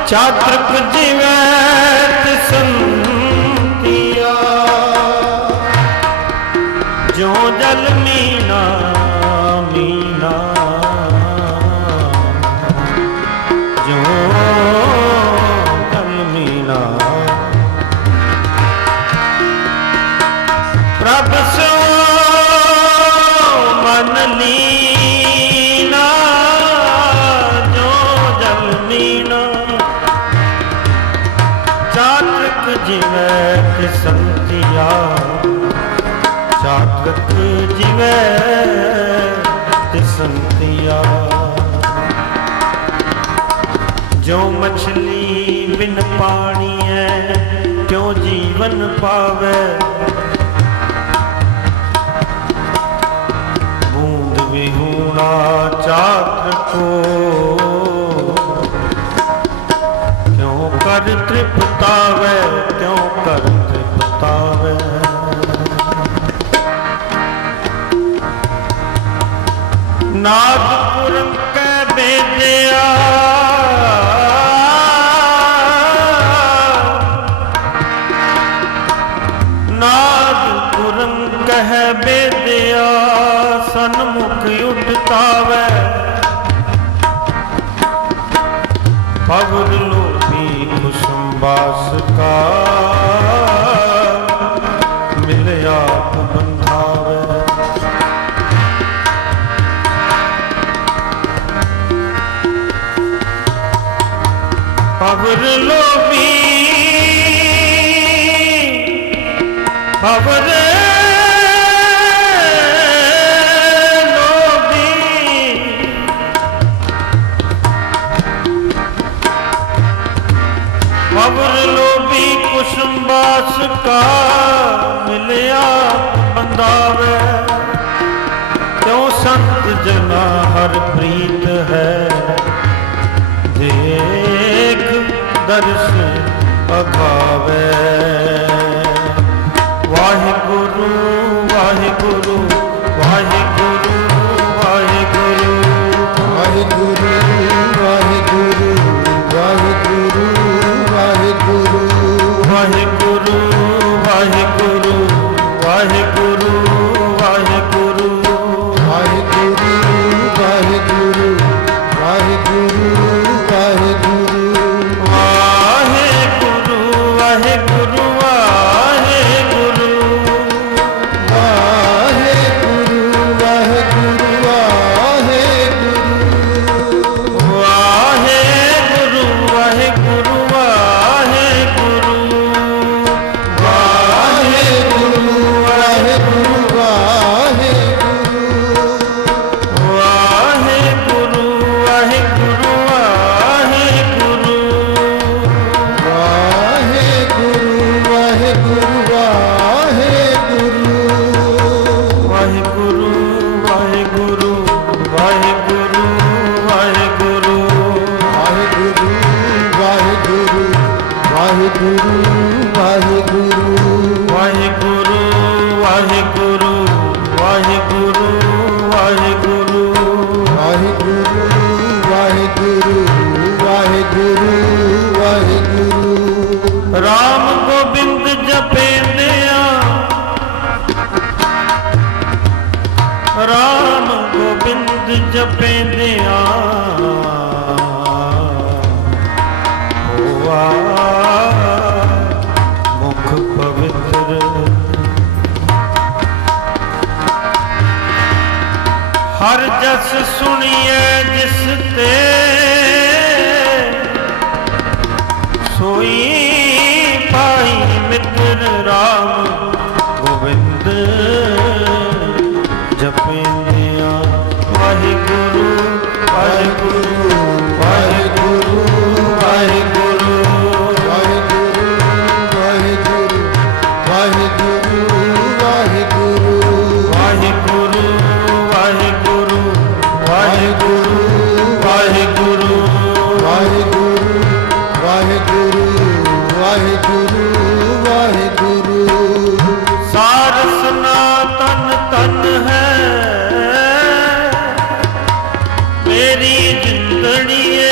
चातृक जीवै तिसंतिया जो जल मीना मीना जो जल मीना प्रभ सो मन लीना जो जल मीना चातृक जीवै तिसंतिया चातृक जीवै तिसंतिया जो मछली बिन पानी है क्यों जीवन पावे बूंद विहूणा चातृक को क्यों कर तृप्तावे क्यों कर तृप्तावे नादपुरम कै बेदिया नादपुरम कह बेदिया सन्मुख उठतावै पवर लोभी कुसुमबास का मिलया बंधावे पवर लोभी पवर लोभी पवर लोभी कुसुमबास का मिलया बंधावे क्यों संत जना हर प्रीत है देख दर्श अघावे वाहिगुरु वाहिगुरु वाहिगुरु वाहिगुरु वाहिगुरु वाहिगुरु वाहिगुरु वाहिगुरु वाहिगुरु वाहिगुरु वाहिगुरु वाहिगुरु वाहिगुरु वाहिगुरु वाहिगुरु राम गोबिंद जपेंदिया राम गोबिंद जपेंदिया हुआ मुख पवित्र हर जस सुनिए जिस ते सोई पाई मित्र राम गोविंद जपेंदिया वाहिगुरु वाहिगुरु वाहिगुरु वाहिगुरु वाहिगुरु वाहिगुरु वाहिगुरु वाहिगुरु वाहिगुरु वाहिगुरु वाहिगुरु वाहिगुरु वाहिगुरु वाहिगुरु वाहिगुरु सार सनातन तन है मेरी जिंदड़िए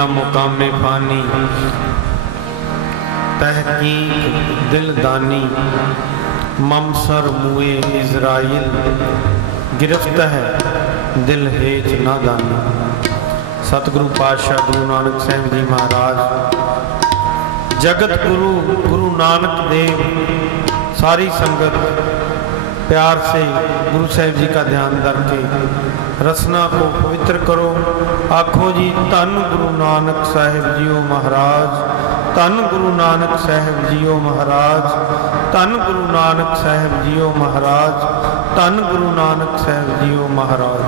दुनिया मुकामे फानी, तहकीक दिलदानी, ममसर मुए इज़राइल, गिरफ्त है दिल हेच नादानी। सतगुरु पातशाह गुरु नानक साहब जी महाराज, जगत गुरु गुरु नानक देव, सारी संगत प्यार से गुरु साहिब जी का ध्यान करके रसना को पवित्र करो। आखो जी धन गुरु नानक साहिब जीओ महाराज, धन गुरु नानक साहिब जीओ महाराज, धन गुरु नानक साहिब जीओ महाराज, धन गुरु नानक साहिब जीओ महाराज।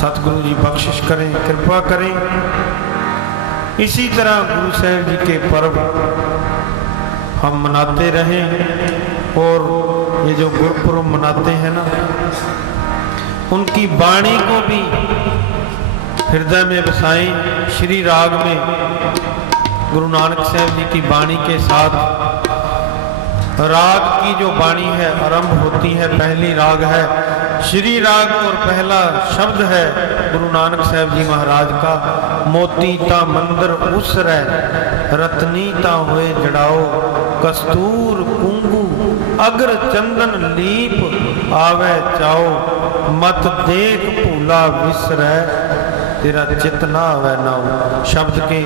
सतगुरु जी बख्शिश करें, कृपा करें। इसी तरह गुरु साहिब जी के पर्व हम मनाते रहें, और ये जो गुरुपुरब मनाते हैं ना, उनकी वाणी को भी हृदय में बसाएं। श्री राग में गुरु नानक साहब जी की वाणी के साथ राग की जो वाणी है आरंभ होती है, पहली राग है श्री राग, और पहला शब्द है गुरु नानक साहब जी महाराज का, मोती ता मंदिर उसरै, रत्नी ता हुए जड़ाओ, कस्तूर कुंगू अग्र चंदन लीप, आवे चाओ, मत देख भूला विसरै, तेरा चित ना आवे नाओ। शब्द के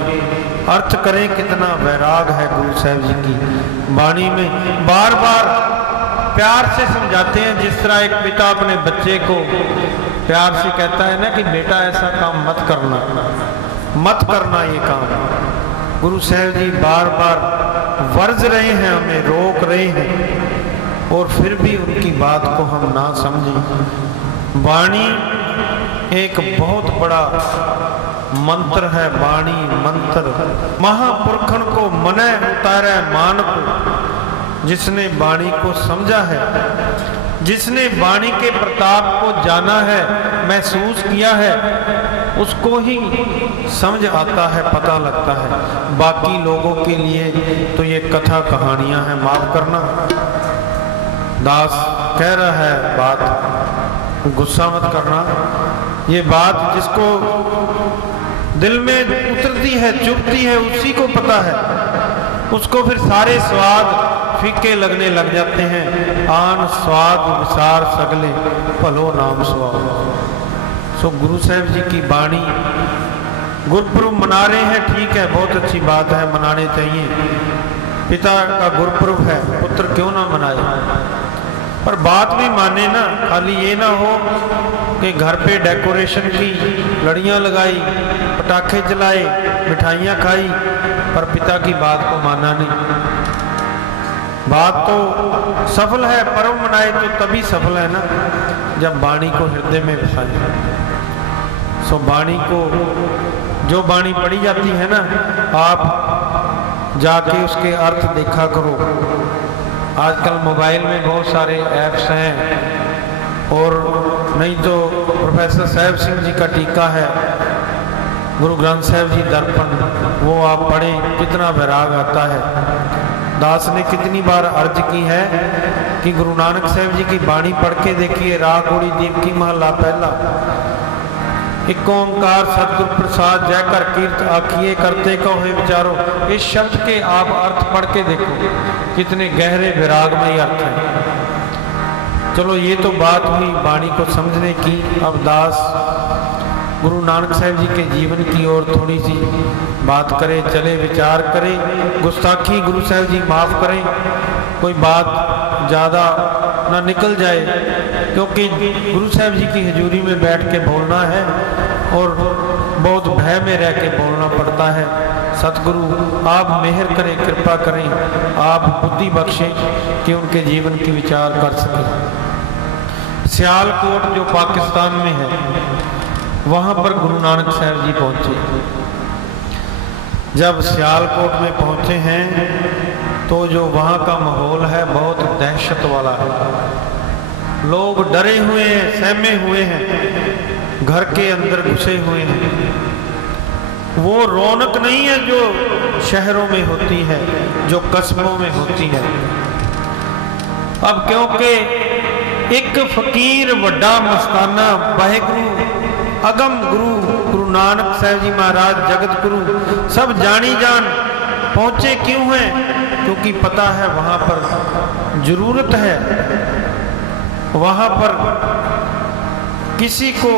अर्थ करें, कितना वैराग है गुरु साहब जी की वाणी में। बार बार प्यार से समझाते हैं, जिस तरह एक पिता अपने बच्चे को प्यार से कहता है ना कि बेटा ऐसा काम मत करना, मत करना ये काम। गुरु साहब जी बार बार वर्ज रहे हैं, हमें रोक रहे हैं, और फिर भी उनकी बात को हम ना समझें। वाणी एक बहुत बड़ा मंत्र है, वाणी मंत्र। महापुरखन को मनै उतारै मान को, जिसने वाणी को समझा है, जिसने वाणी के प्रताप को जाना है, महसूस किया है, उसको ही समझ आता है, पता लगता है। बाकी लोगों के लिए तो ये कथा कहानियां हैं, माफ करना। दास कह रहा है बात, गुस्सा मत करना। ये बात जिसको दिल में उतरती है, चुभती है, उसी को पता है। उसको फिर सारे स्वाद फीके लगने लग जाते हैं। आन स्वाद विसार सगले, भलो नाम स्वाद। सो गुरु साहब जी की वाणी, गुरुपुरब मना रहे हैं, ठीक है, बहुत अच्छी बात है, मनाने चाहिए। पिता का गुरुपुरब है, पुत्र क्यों ना मनाए, पर बात भी माने ना। खाली ये ना हो कि घर पे डेकोरेशन की, लड़ियां लगाई, पटाखे जलाए, मिठाइयाँ खाई, पर पिता की बात को माना नहीं। बात तो सफल है, पर्व मनाए तो तभी सफल है ना, जब वाणी को हृदय में बसाए। सो वाणी को, जो वाणी पढ़ी जाती है ना, आप जाके उसके अर्थ देखा करो। आजकल मोबाइल में बहुत सारे ऐप्स हैं, और नहीं तो प्रोफेसर साहिब सिंह जी का टीका है, गुरु ग्रंथ साहिब जी दर्पण, वो आप पढ़ें, कितना वैराग आता है। दास ने कितनी बार अर्ज की है कि गुरु नानक साहब जी की वाणी पढ़ के देखिए। राग उड़ी दीप की महला पहला, एक ओंकार सतगुर प्रसाद जय कर कीर्त आखिए, करते कहो विचारो। इस शब्द के आप अर्थ पढ़ के देखो, कितने गहरे विरागमय अर्थ हैं। चलो ये तो बात हुई वाणी को समझने की। अब दास गुरु नानक साहब जी के जीवन की ओर थोड़ी सी बात करें, चले, विचार करें। गुस्ताखी गुरु साहब जी माफ़ करें, कोई बात ज़्यादा ना निकल जाए, क्योंकि गुरु साहब जी की हजूरी में बैठ के बोलना है, और बहुत भय में रह के बोलना पड़ता है। सतगुरु आप मेहर करें, कृपा करें, आप बुद्धि बख्शें कि उनके जीवन की विचार कर सकें। सियालकोट जो पाकिस्तान में है, वहाँ पर गुरु नानक साहब जी पहुँचे। जब सियालकोट में पहुँचे हैं तो जो वहाँ का माहौल है बहुत दहशत वाला है। लोग डरे हुए हैं, सहमे हुए हैं, घर के अंदर घुसे हुए हैं। वो रौनक नहीं है जो शहरों में होती है, जो कस्बों में होती है। अब क्योंकि एक फकीर वड्डा मस्ताना वाहिगुरु अगम गुरु गुरु नानक साहब जी महाराज जगत गुरु सब जानी जान पहुंचे क्यों हैं? क्योंकि पता है वहां पर जरूरत है, वहां पर किसी को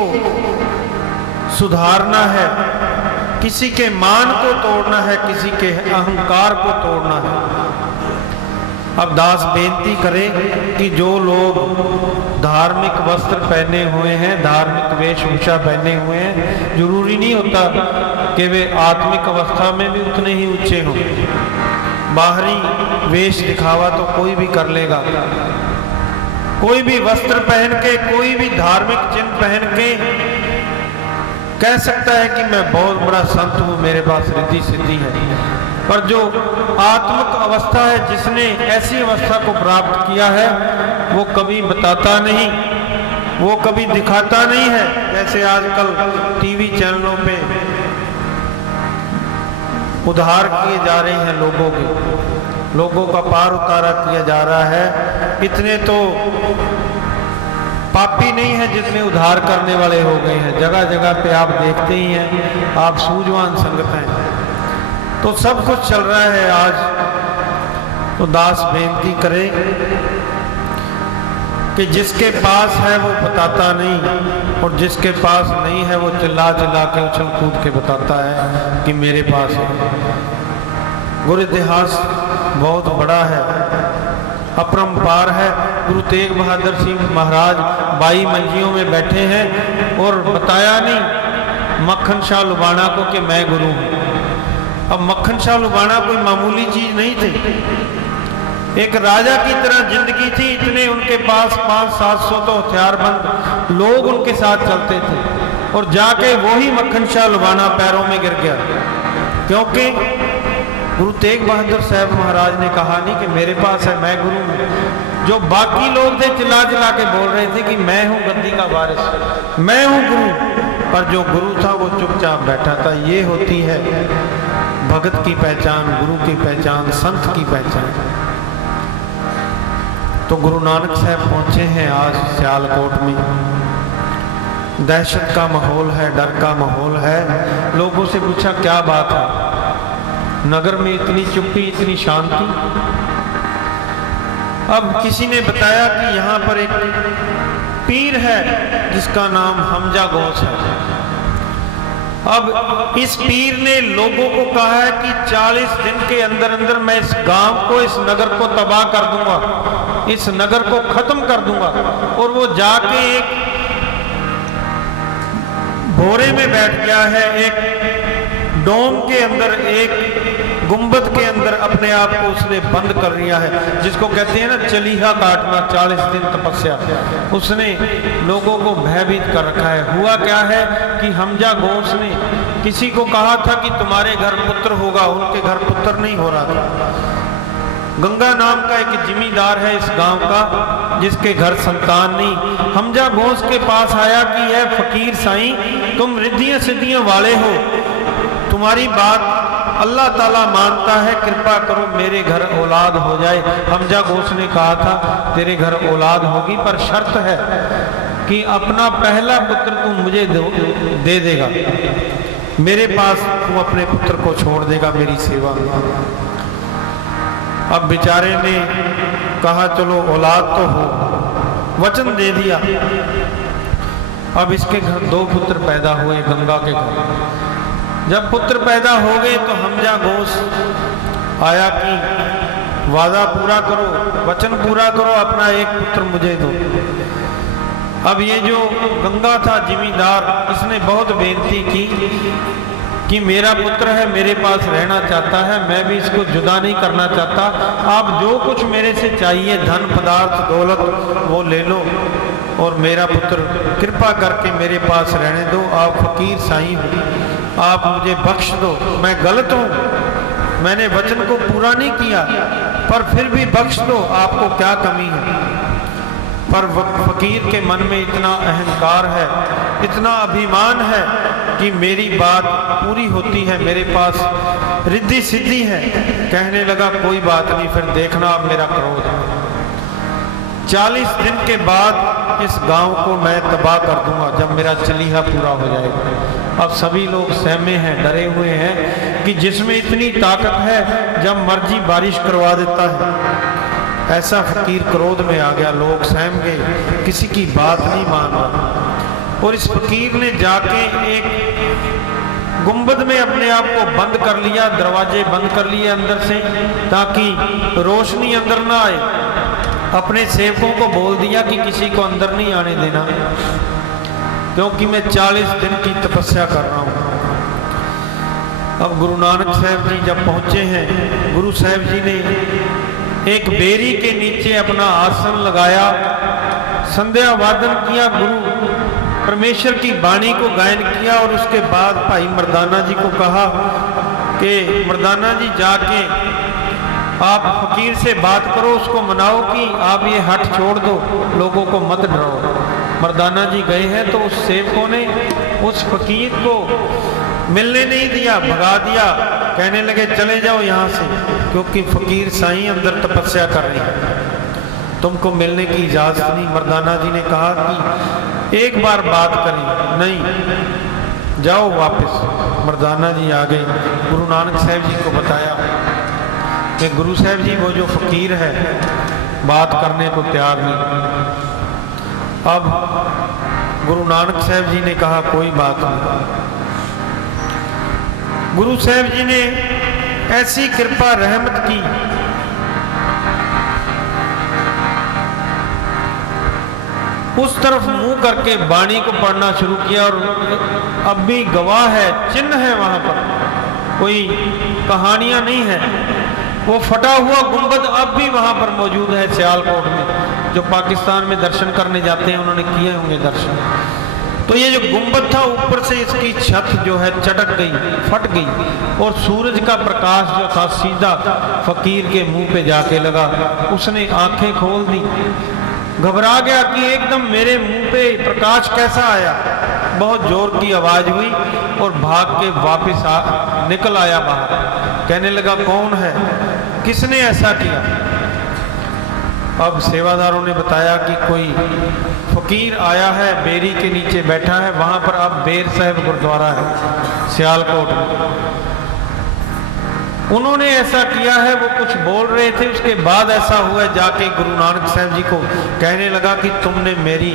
सुधारना है, किसी के मान को तोड़ना है, किसी के अहंकार को तोड़ना है। अब दास बेनती करे कि जो लोग धार्मिक वस्त्र पहने हुए हैं, धार्मिक वेशभूषा पहने हुए हैं, जरूरी नहीं होता कि वे आत्मिक अवस्था में भी उतने ही ऊंचे हों। बाहरी वेश दिखावा तो कोई भी कर लेगा, कोई भी वस्त्र पहन के, कोई भी धार्मिक चिन्ह पहन के कह सकता है कि मैं बहुत बड़ा संत हूं, मेरे पास रिद्धि सिद्धि है। पर जो आत्मिक अवस्था है, जिसने ऐसी अवस्था को प्राप्त किया है, वो कभी बताता नहीं, वो कभी दिखाता नहीं है। जैसे आजकल टीवी चैनलों पे उद्धार किए जा रहे हैं लोगों के, लोगों का पार उतारा किया जा रहा है। इतने तो पापी नहीं है जितने उद्धार करने वाले हो गए हैं। जगह जगह पे आप देखते ही हैं, आप सूझवान संगत हैं, तो सब कुछ चल रहा है आज। तो दास बेनती करे कि जिसके पास है वो बताता नहीं, और जिसके पास नहीं है वो चिल्ला चिल्ला के उछल कूद के बताता है कि मेरे पास है। गुरु इतिहास बहुत बड़ा है, अपरंपार है। गुरु तेग बहादुर सिंह महाराज 22 मंजियों में बैठे हैं और बताया नहीं मक्खन शाह लुबाना को कि मैं गुरु हूं। अब मक्खन शाह लुबाना कोई मामूली चीज नहीं थी, एक राजा की तरह जिंदगी थी। इतने उनके पास 500-700 तो हथियारबंद लोग उनके साथ चलते थे, और जाके वही मक्खन शाह लुबाना पैरों में गिर गया, क्योंकि गुरु तेग बहादुर साहब महाराज ने कहा नहीं कि मेरे पास है, मैं गुरु हूं। जो बाकी लोग थे चिल्ला चिल्ला के बोल रहे थे कि मैं हूं गद्दी का वारिस, मैं हूं गुरु, पर जो गुरु था वो चुपचाप बैठा था। ये होती है भगत की पहचान, गुरु की पहचान, संत की पहचान। तो गुरु नानक साहब पहुंचे हैं आज सियालकोट में। दहशत का माहौल है, डर का माहौल है। लोगों से पूछा क्या बात है, नगर में इतनी चुप्पी, इतनी शांति। अब किसी ने बताया कि यहाँ पर एक पीर है जिसका नाम हमजा गौस है। अब इस पीर ने लोगों को कहा है कि 40 दिन के अंदर अंदर मैं इस गांव को, इस नगर को तबाह कर दूंगा, इस नगर को खत्म कर दूंगा। और वो जाके एक भोरे में बैठ गया है, एक डोम के अंदर, एक गुंबद के अंदर अपने आप को उसने बंद कर लिया है, जिसको कहते हैं ना चलीहा काटना, 40 दिन तपस्या। उसने लोगों को भयभीत कर रखा है। हुआ क्या है कि हमजा गौस ने किसी को कहा था कि तुम्हारे घर पुत्र होगा, उनके घर पुत्र नहीं हो रहा था। गंगा नाम का एक जिमीदार है इस गांव का, जिसके घर संतान नहीं। हमजा गौस के पास आया कि यह फकीर साईं, तुम रिद्धियां सिद्धियां वाले हो, तुम्हारी बात अल्लाह ताला मानता है, कृपा करो मेरे घर औलाद हो जाए। हमजा गौस ने कहा था तेरे घर औलाद होगी, पर शर्त है कि अपना पहला पुत्र तू मुझे दे देगा, मेरे पास तू अपने पुत्र को छोड़ देगा मेरी सेवा में। अब बेचारे ने कहा चलो औलाद तो हो, वचन दे दिया। अब इसके घर 2 पुत्र पैदा हुए गंगा के घर। जब पुत्र पैदा हो गए तो हमजा गौस आया कि वादा पूरा करो, वचन पूरा करो, अपना एक पुत्र मुझे दो। अब ये जो गंगा था जिमीदार, इसने बहुत बेनती की कि मेरा पुत्र है, मेरे पास रहना चाहता है, मैं भी इसको जुदा नहीं करना चाहता। आप जो कुछ मेरे से चाहिए, धन पदार्थ दौलत, वो ले लो, और मेरा पुत्र कृपा करके मेरे पास रहने दो। आप फकीर साईं हो, आप मुझे बख्श दो, मैं गलत हूँ, मैंने वचन को पूरा नहीं किया, पर फिर भी बख्श दो, आपको क्या कमी है। पर फकीर के मन में इतना अहंकार है, इतना अभिमान है कि मेरी बात पूरी होती है, मेरे पास रिद्धि सिद्धि है। कहने लगा कोई बात नहीं, फिर देखना अब मेरा क्रोध। 40 दिन के बाद इस गांव को मैं तबाह कर दूंगा, जब मेरा चलीहा पूरा हो जाएगा। अब सभी लोग सहमे हैं, डरे हुए हैं कि जिसमें इतनी ताकत है, जब मर्जी बारिश करवा देता है। ऐसा फकीर क्रोध में आ गया, लोग सहम गए, किसी की बात नहीं मान रहा। और इस फकीर ने जाके एक गुंबद में अपने आप को बंद कर लिया, दरवाजे बंद कर लिए अंदर से, ताकि रोशनी अंदर ना आए। अपने सेवकों को बोल दिया कि किसी को अंदर नहीं आने देना, क्योंकि मैं 40 दिन की तपस्या कर रहा हूँ। अब गुरु नानक साहब जी जब पहुँचे हैं, गुरु साहब जी ने एक बेरी के नीचे अपना आसन लगाया, संध्या वादन किया, गुरु परमेश्वर की वाणी को गायन किया। और उसके बाद भाई मर्दाना जी को कहा कि मर्दाना जी जाके आप फकीर से बात करो, उसको मनाओ कि आप ये हट छोड़ दो, लोगों को मत डराओ। मर्दाना जी गए हैं तो उस सेवकों ने उस फकीर को मिलने नहीं दिया, भगा दिया। कहने लगे चले जाओ यहाँ से, क्योंकि फकीर साईं अंदर तपस्या कर रहे हैं, तुमको मिलने की इजाजत नहीं। मर्दाना जी ने कहा कि एक बार बात करें, नहीं जाओ वापस। मर्दाना जी आ गए, गुरु नानक साहब जी को बताया कि गुरु साहब जी वो जो फकीर है बात करने को तैयार नहीं। अब गुरु नानक साहब जी ने कहा कोई बात नहीं। गुरु साहब जी ने ऐसी कृपा रहमत की, उस तरफ मुंह करके वाणी को पढ़ना शुरू किया। और अब भी गवाह है, चिन्ह है वहां पर, कोई कहानियां नहीं है। वो फटा हुआ गुंबद अब भी वहां पर मौजूद है सियालकोट में। जो पाकिस्तान में दर्शन करने जाते हैं उन्होंने किए होंगे दर्शन। तो ये जो गुंबद था, ऊपर से इसकी छत जो है चटक गई, फट गई, और सूरज का प्रकाश जो था सीधा फकीर के मुंह पे जाके लगा। उसने आंखें खोल दी, घबरा गया कि एकदम मेरे मुंह पे प्रकाश कैसा आया। बहुत जोर की आवाज हुई और भाग के वापस निकल आया बाहर। कहने लगा कौन है, किसने ऐसा किया। अब सेवादारों ने बताया कि कोई फकीर आया है, बेरी के नीचे बैठा है, वहां पर अब बेर साहब गुरुद्वारा है सियालकोट में, उन्होंने ऐसा किया है। वो कुछ बोल रहे थे, उसके बाद ऐसा हुआ। जाके गुरु नानक साहब जी को कहने लगा कि तुमने मेरी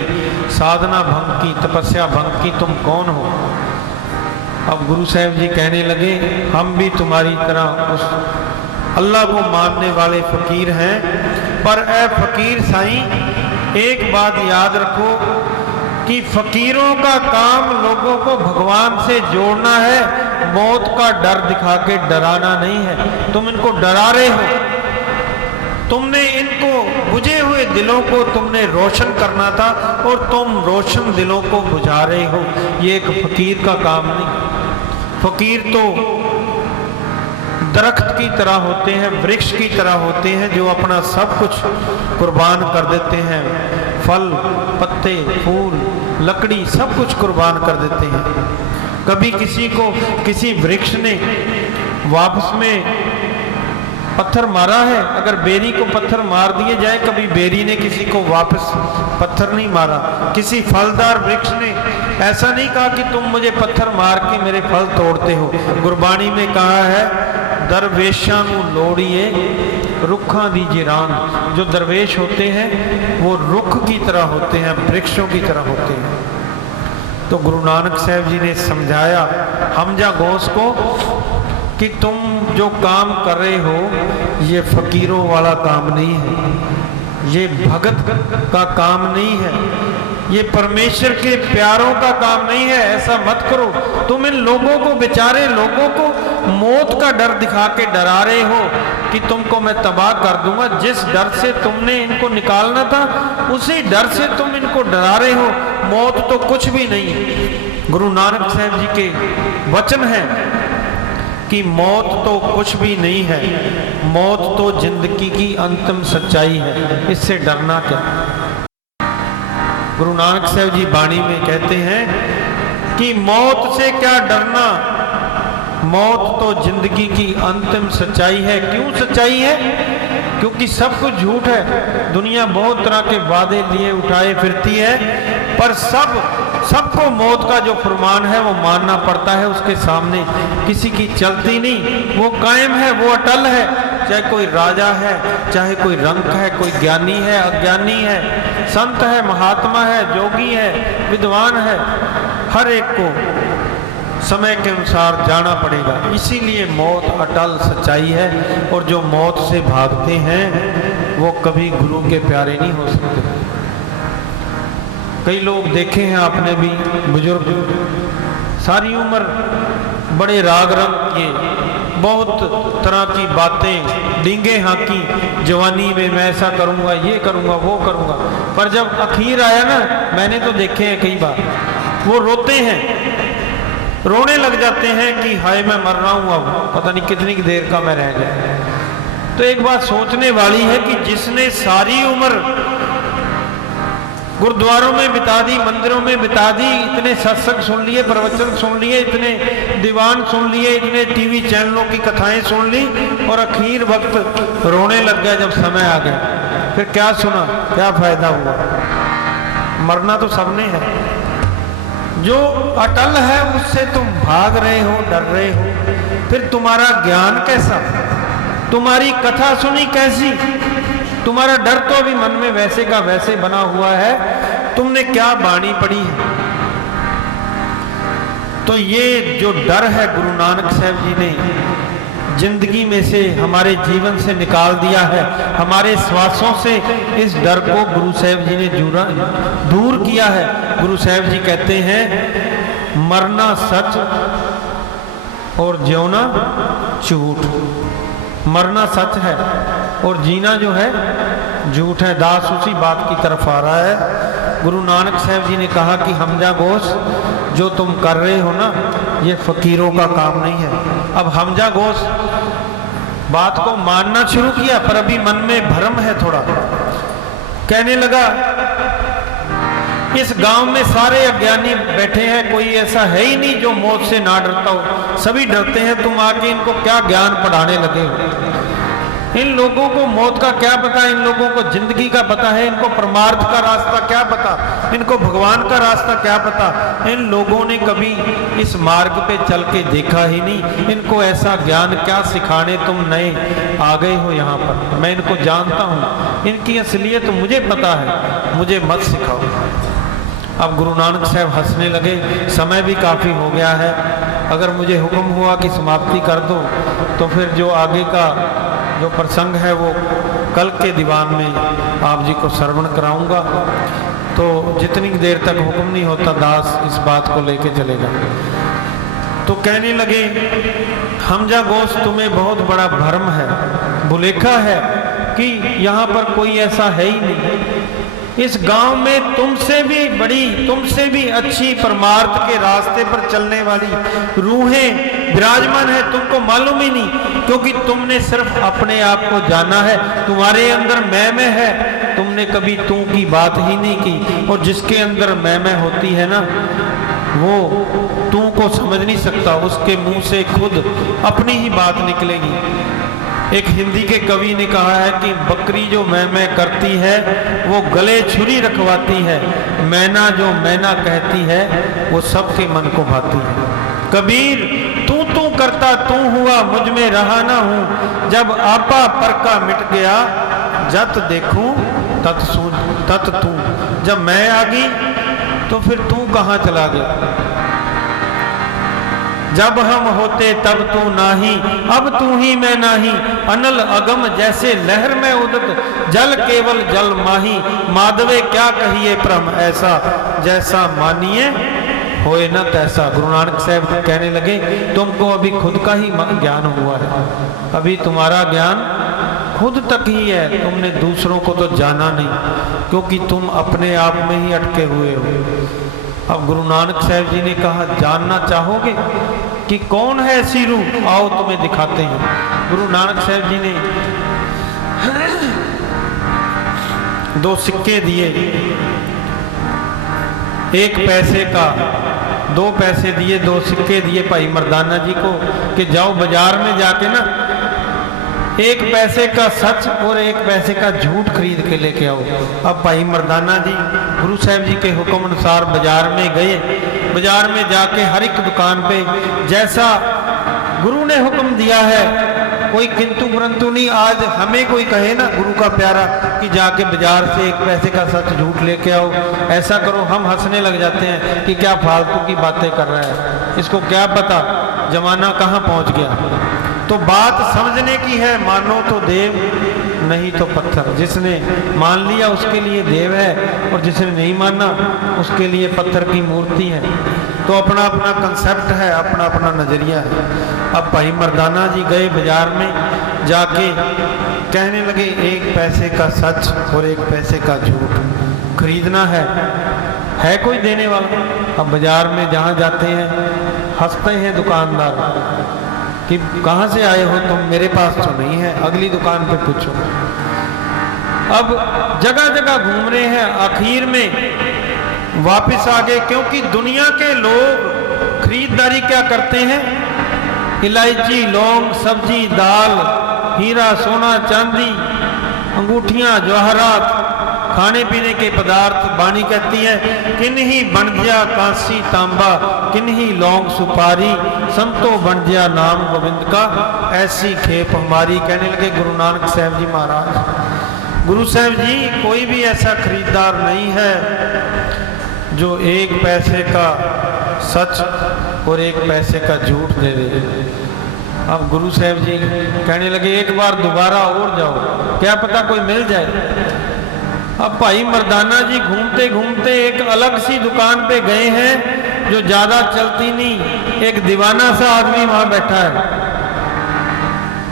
साधना भंग की, तपस्या भंग की, तुम कौन हो। अब गुरु साहब जी कहने लगे हम भी तुम्हारी तरह उस अल्लाह को मानने वाले फकीर हैं, पर ए फकीर साईं एक बात याद रखो कि फकीरों का काम लोगों को भगवान से जोड़ना है, मौत का डर दिखा के डराना नहीं है। तुम इनको डरा रहे हो, तुमने इनको बुझे हुए दिलों को तुमने रोशन करना था और तुम रोशन दिलों को बुझा रहे हो। ये एक फकीर का काम नहीं। फकीर तो दरख्त की तरह होते हैं, वृक्ष की तरह होते हैं, जो अपना सब कुछ कुर्बान कर देते हैं। फल, पत्ते, फूल, लकड़ी सब कुछ कुर्बान कर देते हैं। कभी किसी को किसी वृक्ष ने वापस में पत्थर मारा है, अगर बेरी को पत्थर मार दिए जाए, कभी बेरी ने किसी को वापस पत्थर नहीं मारा। किसी फलदार वृक्ष ने ऐसा नहीं कहा कि तुम मुझे पत्थर मार के मेरे फल तोड़ते हो। गुरबाणी में कहा है दरवेशां नूं लोड़िए रुखा दी जिरान। जो दरवेश होते हैं वो रुख की तरह होते हैं, वृक्षों की तरह होते हैं। तो गुरु नानक साहब जी ने समझाया हमजा घोष को कि तुम जो काम कर रहे हो ये फकीरों वाला काम नहीं है, ये भगत का काम नहीं है, ये परमेश्वर के प्यारों का काम नहीं है। ऐसा मत करो। तुम इन लोगों को, बेचारे लोगों को मौत का डर दिखा के डरा रहे हो कि तुमको मैं तबाह कर दूंगा। जिस डर से तुमने इनको निकालना था उसी डर से तुम इनको डरा रहे हो। मौत तो कुछ भी नहीं है। गुरु नानक साहब जी के वचन हैं कि मौत तो कुछ भी नहीं है, मौत तो जिंदगी की अंतिम सच्चाई है, इससे डरना क्या। गुरु नानक साहब जी वाणी में कहते हैं कि मौत से क्या डरना, मौत तो जिंदगी की अंतिम सच्चाई है। क्यों सच्चाई है? क्योंकि सब कुछ झूठ है। दुनिया बहुत तरह के वादे लिए उठाए फिरती है, पर सबको मौत का जो फरमान है वो मानना पड़ता है। उसके सामने किसी की चलती नहीं, वो कायम है, वो अटल है। चाहे कोई राजा है, चाहे कोई रंक है, कोई ज्ञानी है, अज्ञानी है, संत है, महात्मा है, जोगी है, विद्वान है, हर एक को समय के अनुसार जाना पड़ेगा। इसीलिए मौत अटल सच्चाई है, और जो मौत से भागते हैं वो कभी गुरु के प्यारे नहीं हो सकते। कई लोग देखे हैं आपने भी, बुजुर्ग सारी उम्र बड़े राग रंग के, बहुत तरह की बातें डींगे हाँकी, जवानी में मैं ऐसा करूँगा, ये करूँगा, वो करूँगा, पर जब आखिर आया ना, मैंने तो देखे हैं कई बार, वो रोते हैं, रोने लग जाते हैं कि हाय मैं मर रहा हूँ, अब पता नहीं कितनी देर का मैं रह गया। तो एक बात सोचने वाली है कि जिसने सारी उम्र गुरुद्वारों में बिता दी, मंदिरों में बिता दी, इतने सत्संग सुन लिए, प्रवचन सुन लिए, इतने दीवान सुन लिए, इतने टीवी चैनलों की कथाएं सुन ली, और आखिर वक्त रोने लग गया जब समय आ गया। फिर क्या सुना, क्या फायदा हुआ? मरना तो सबने है। जो अटल है उससे तुम भाग रहे हो, डर रहे हो, फिर तुम्हारा ज्ञान कैसा, तुम्हारी कथा सुनी कैसी? तुम्हारा डर तो अभी मन में वैसे का वैसे बना हुआ है, तुमने क्या बाणी पढ़ी है? तो ये जो डर है गुरु नानक साहब जी ने जिंदगी में से, हमारे जीवन से निकाल दिया है। हमारे श्वासों से इस डर को गुरु साहब जी ने दूर किया है। गुरु साहब जी कहते हैं मरना सच और ज्योना झूठ। मरना सच है और जीना जो है झूठ है। दास उसी बात की तरफ आ रहा है। गुरु नानक साहब जी ने कहा कि हमजा गोश जो तुम कर रहे हो ना, ये फकीरों का काम नहीं है। अब हमजा गोश बात को मानना शुरू किया, पर अभी मन में भ्रम है थोड़ा। कहने लगा इस गांव में सारे अज्ञानी बैठे हैं, कोई ऐसा है ही नहीं जो मौत से ना डरता हो, सभी डरते हैं। तुम आके इनको क्या ज्ञान पढ़ाने लगे हो? इन लोगों को मौत का क्या पता, इन लोगों को जिंदगी का पता है, इनको परमार्थ का रास्ता क्या पता, इनको भगवान का रास्ता क्या पता। इन लोगों ने कभी इस मार्ग पे चल के देखा ही नहीं। इनको ऐसा ज्ञान क्या सिखाने, तुम नए आ गए हो यहाँ पर। मैं इनको जानता हूँ, इनकी असलियत मुझे पता है, मुझे मत सिखाओ। अब गुरु नानक साहब हंसने लगे। समय भी काफ़ी हो गया है, अगर मुझे हुक्म हुआ कि समाप्ति कर दो तो फिर जो आगे का जो प्रसंग है वो कल के दीवान में आप जी को श्रवण कराऊंगा। तो जितनी देर तक हुक्म नहीं होता दास इस बात को लेके चलेगा। तो कहने लगे हमजा गोश तुम्हें बहुत बड़ा भ्रम है, भुलेखा है कि यहाँ पर कोई ऐसा है ही नहीं। इस गांव में तुमसे भी बड़ी, तुमसे भी अच्छी परमार्थ के रास्ते पर चलने वाली रूहें विराजमान है, तुमको मालूम ही नहीं, क्योंकि तुमने सिर्फ अपने आप को जाना है। तुम्हारे अंदर मैं है, तुमने कभी तू की बात ही नहीं की। और जिसके अंदर मैं होती है ना, वो तू को समझ नहीं सकता, उसके मुंह से खुद अपनी ही बात निकलेगी। एक हिंदी के कवि ने कहा है कि बकरी जो मैं करती है वो गले छुरी रखवाती है, मैना जो मैना कहती है वो सबके मन को भाती है। कबीर तू करता तू हुआ, मुझ में रहा ना हूँ, जब आपा पर का मिट गया, जत देखूं तत तू। जब मैं आ गई तो फिर तू कहाँ चला गया? जब हम होते तब तू नाही, अब तू ही मैं नाही, अनल अगम जैसे लहर में उदत, जल केवल जल माही, माधवे क्या कहिए भ्रम ऐसा, जैसा मानिए होए न तैसा। गुरु नानक साहब कहने लगे तुमको अभी खुद का ही ज्ञान हुआ है, अभी तुम्हारा ज्ञान खुद तक ही है, तुमने दूसरों को तो जाना नहीं, क्योंकि तुम अपने आप में ही अटके हुए हो। अब गुरु नानक साहब जी ने कहा जानना चाहोगे कि कौन है ऐसी रूह? आओ तुम्हें दिखाते हैं। गुरु नानक साहब जी ने 2 सिक्के दिए, 1 पैसे का, 2 पैसे दिए, 2 सिक्के दिए भाई मर्दाना जी को कि जाओ बाजार में जाके ना एक पैसे का सच और एक पैसे का झूठ खरीद के लेके आओ। अब भाई मर्दाना जी गुरु साहब जी के हुक्म अनुसार बाजार में गए। बाजार में जाके हर एक दुकान पे जैसा गुरु ने हुक्म दिया है, कोई किंतु परंतु नहीं। आज हमें कोई कहे ना गुरु का प्यारा कि जाके बाजार से एक पैसे का सच झूठ लेके आओ, ऐसा करो, हम हंसने लग जाते हैं कि क्या फालतू की बातें कर रहा है, इसको क्या पता जमाना कहाँ पहुंच गया। तो बात समझने की है, मानो तो देव नहीं तो पत्थर। जिसने मान लिया उसके लिए देव है, और जिसने नहीं माना उसके लिए पत्थर की मूर्ति है। तो अपना अपना कंसेप्ट है, अपना अपना नजरिया है। अब भाई मर्दाना जी गए बाजार में, जाके कहने लगे एक पैसे का सच और एक पैसे का झूठ खरीदना है कोई देने वाला? अब बाजार में जहाँ जाते हैं हंसते हैं दुकानदार कि कहाँ से आए हो तुम, मेरे पास तो नहीं है, अगली दुकान पे पूछो। अब जगह जगह घूम रहे हैं, आखिर में वापस आ गए, क्योंकि दुनिया के लोग खरीदारी क्या करते हैं? इलायची, लौंग, सब्जी, दाल, हीरा, सोना, चांदी, अंगूठियां, जवाहरात, खाने पीने के पदार्थ। बाणी कहती है किन्हीं बनजिया कांसी तांबा, किन्हीं लौंग सुपारी, संतो बनजिया नाम गोविंद का, ऐसी खेप हमारी। कहने लगे गुरु नानक साहब जी महाराज। गुरु साहब जी कोई भी ऐसा खरीदार नहीं है जो एक पैसे का सच और एक पैसे का झूठ दे दे। अब गुरु साहब जी कहने लगे एक बार दोबारा और जाओ, क्या पता कोई मिल जाए। अब भाई मर्दाना जी घूमते घूमते एक अलग सी दुकान पे गए हैं जो ज्यादा चलती नहीं। एक दीवाना सा आदमी वहां बैठा है।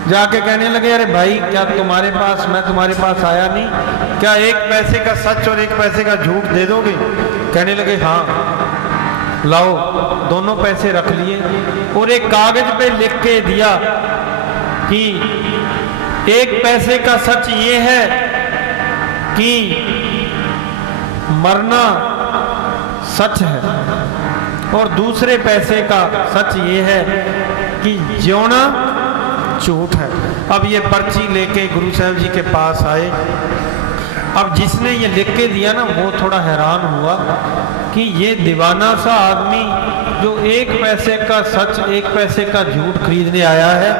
जाके कहने लगे अरे भाई क्या तुम्हारे पास, मैं तुम्हारे पास आया नहीं, क्या एक पैसे का सच और एक पैसे का झूठ दे दोगे? कहने लगे हाँ लाओ। दोनों पैसे रख लिए और एक कागज पे लिख के दिया कि एक पैसे का सच ये है कि मरना सच है, और दूसरे पैसे का सच ये है कि जीना झूठ है। अब ये पर्ची लेके गुरु साहब जी के पास आए। अब जिसने ये लिख के दिया ना वो थोड़ा हैरान हुआ कि ये दीवाना सा आदमी जो एक पैसे का सच एक पैसे का झूठ खरीदने आया है,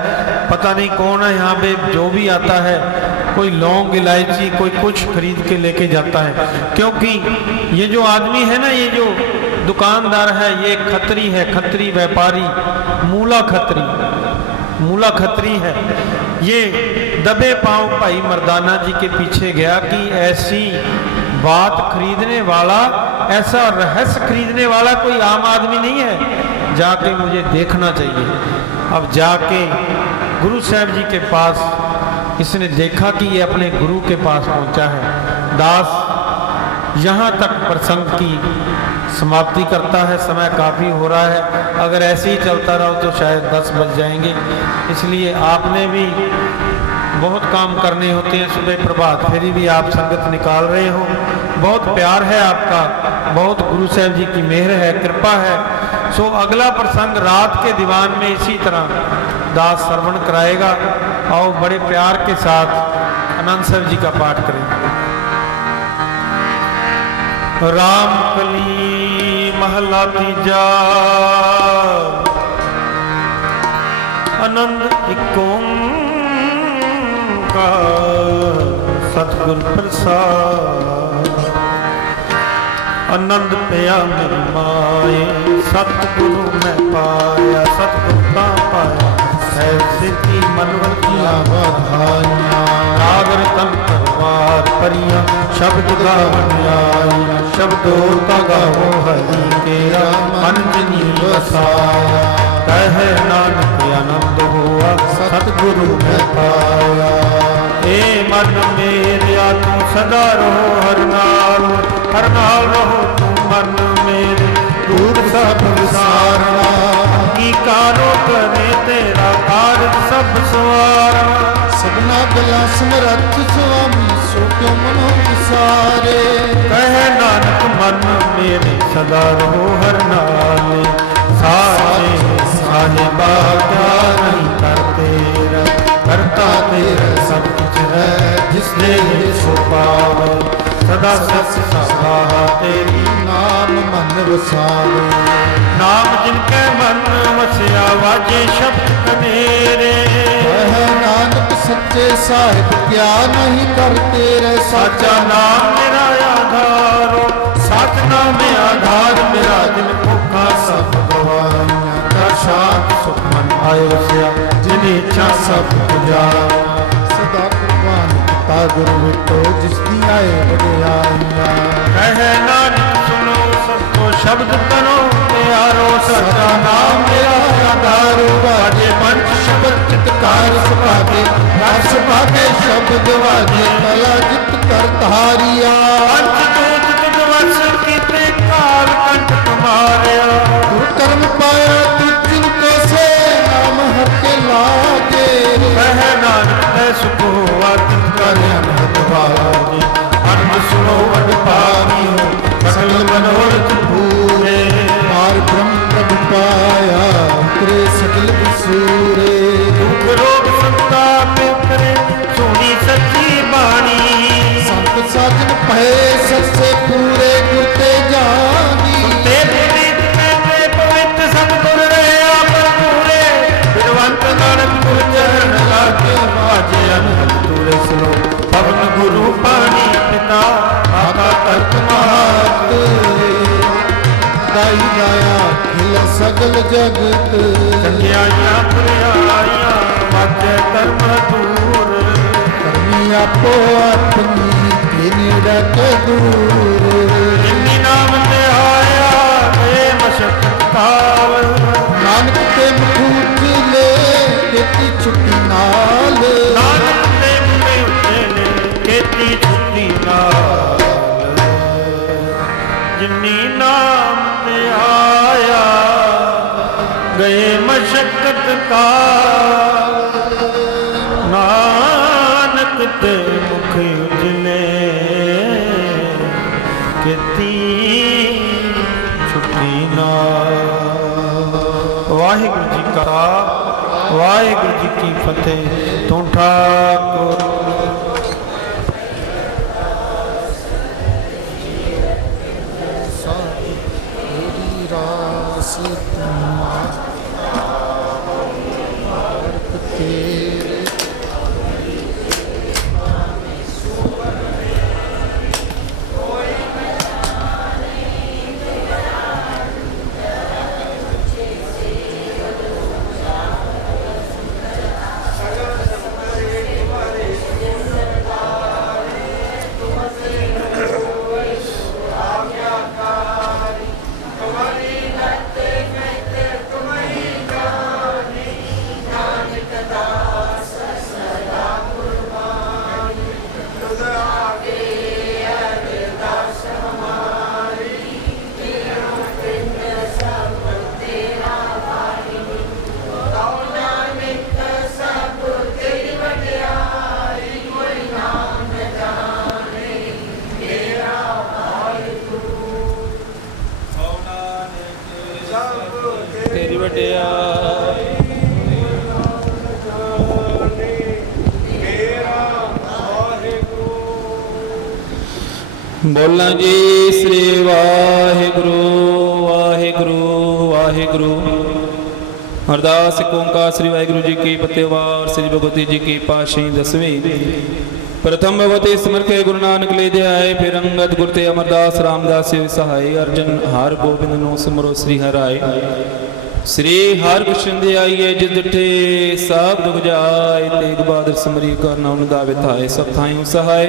पता नहीं कौन है यहाँ पे, जो भी आता है कोई लौंग इलायची कोई कुछ खरीद के लेके जाता है। क्योंकि ये जो आदमी है ना, ये जो दुकानदार है, ये खत्री है, खत्री व्यापारी, मूला खत्री है। ये दबे पांव भाई मर्दाना जी के पीछे गया कि ऐसी बात खरीदने वाला, ऐसा रहस्य खरीदने वाला कोई आम आदमी नहीं है, जाके मुझे देखना चाहिए। अब जाके गुरु साहब जी के पास इसने देखा कि ये अपने गुरु के पास पहुंचा है। दास यहाँ तक प्रसंग की समाप्ति करता है, समय काफ़ी हो रहा है, अगर ऐसे ही चलता रहो तो शायद 10 बज जाएंगे। इसलिए आपने भी बहुत काम करने होते हैं, सुबह प्रभात फेरी भी आप संगत निकाल रहे हो, बहुत प्यार है आपका, बहुत गुरु साहब जी की मेहर है, कृपा है। सो अगला प्रसंग रात के दीवान में इसी तरह दास श्रवण कराएगा। आओ बड़े प्यार के साथ आनंद साहब जी का पाठ करेंगे। राम कली महला तीजा, आनंद एक ओंकार सतगुर प्रसाद। आनंद पिया में माए सतगुरु में पाया, सतगुरु का पाया सिद्धि मनवर किया बधाइया। सागर तन परवार परिया शब्द गावन आया, शब्दों का गावो हरि केरा मन जिनी बसाया। कहे नानक आनंद हुआ सतगुरु में पाया। ए मन मेरे तू सदा रहो हर नाल रहो तू मन मेरे, दूर सब विसारना की कारो करे तेरा कार्य सब सवारा। सबना गला समरथ स्वामी सो क्यों मनो विसारे। कहे नानक मन मेरे सदा रहो हर नाले, सारे साहिबा क्या नहीं करते करता तेरा सब कुछ है, जिसने सो पावे। सदा सच सहा तेरी नाम मन वसावे। नाम जिनके मन वसिया वाजे शब्द कनेरे। वह नानक सच्चे साहिब क्या नहीं करते रे। साचा नाम मेरा आधारो, साच नाम में आधार मेरा दिल भूखा सब गवाइया। कर शांत सुख मन आए वसिया, जिन्हें इच्छा सब पुजाया। सदा कुर्बान पिता गुरु विटो, जिसकी आए वडियाइया। कहे नानक सुनो सबको शब्द करो प्यारो। सच्चा नाम मेरा आधारो, वाजे पंच शब्द चितकार सभागे, रस भागे शब्द वाजे। कला जित कर धारिया, पंचदूत तुझ वश कीते काल कंठ तुम्हारे। गुरु कर्म पाया तू जिनको से, नाम हर के लागे। कह नानक है सुखो आत्म कल्याण हतवारी, अनंद सुनो अन पावियो, सकल मनोरथ पूरे। पार ब्रह्म प्रभु पाया, उतरे सकल विसूरे। दुख रोग संताप करे, सुनी सच्ची बाणी। संत साजन पहे सच्चे पूरे, गुरते जानी। ते पुनीत में पवित्र सतगुर रहे आप पूरे। विद्वंत नानक गुर चरण लागे, वाजे अनहद दूरे सुनो। पवन गुरु पानी पिता, माता तर्क मात दाई दाया खिल सगल जगत। चंगियाइयां पुरियाइयां, वाजे कर्म दूर। करनी आपो अपनी, के नेड़ा के दूर। जिन्नी नाम ते आया, गए मशक्कत कावल। नानक ते मुख ले, केती छुट्टी नाल। नानक ते मुखे उठेले, केती छुट्टी नाल। जिन्नी नाम ते आया, गए मशक्कत काल। नानक ते मुख उजले, केती छुट्टी नाल। वाहिगुरू जी का वाहिगुरू जी की फतेह। तू ठाकुर तेरी रास तुम्हार तेरे। तेरी वडियाई। बोलना जी श्री वाहिगुरु वाहिगुरु वाहिगुरु। अरदास एक ओंकार श्री वाहिगुरु जी की फतेहवार। श्री भगवती जी की पातशाही दसवीं। प्रथम भगवती सिमरके गुरु नानक ले दे आए, फिर अंगद गुरते अमरदास रामदास से सहाय। अर्जन हार गोबिंद नो सिमरो श्री हराय। श्री हर कृष्ण दे आइए जिस डिठे, सब दुख जाए। तेग बहादुर सिमरी कर नाम दावे थाए, सब थाइयों सहाय।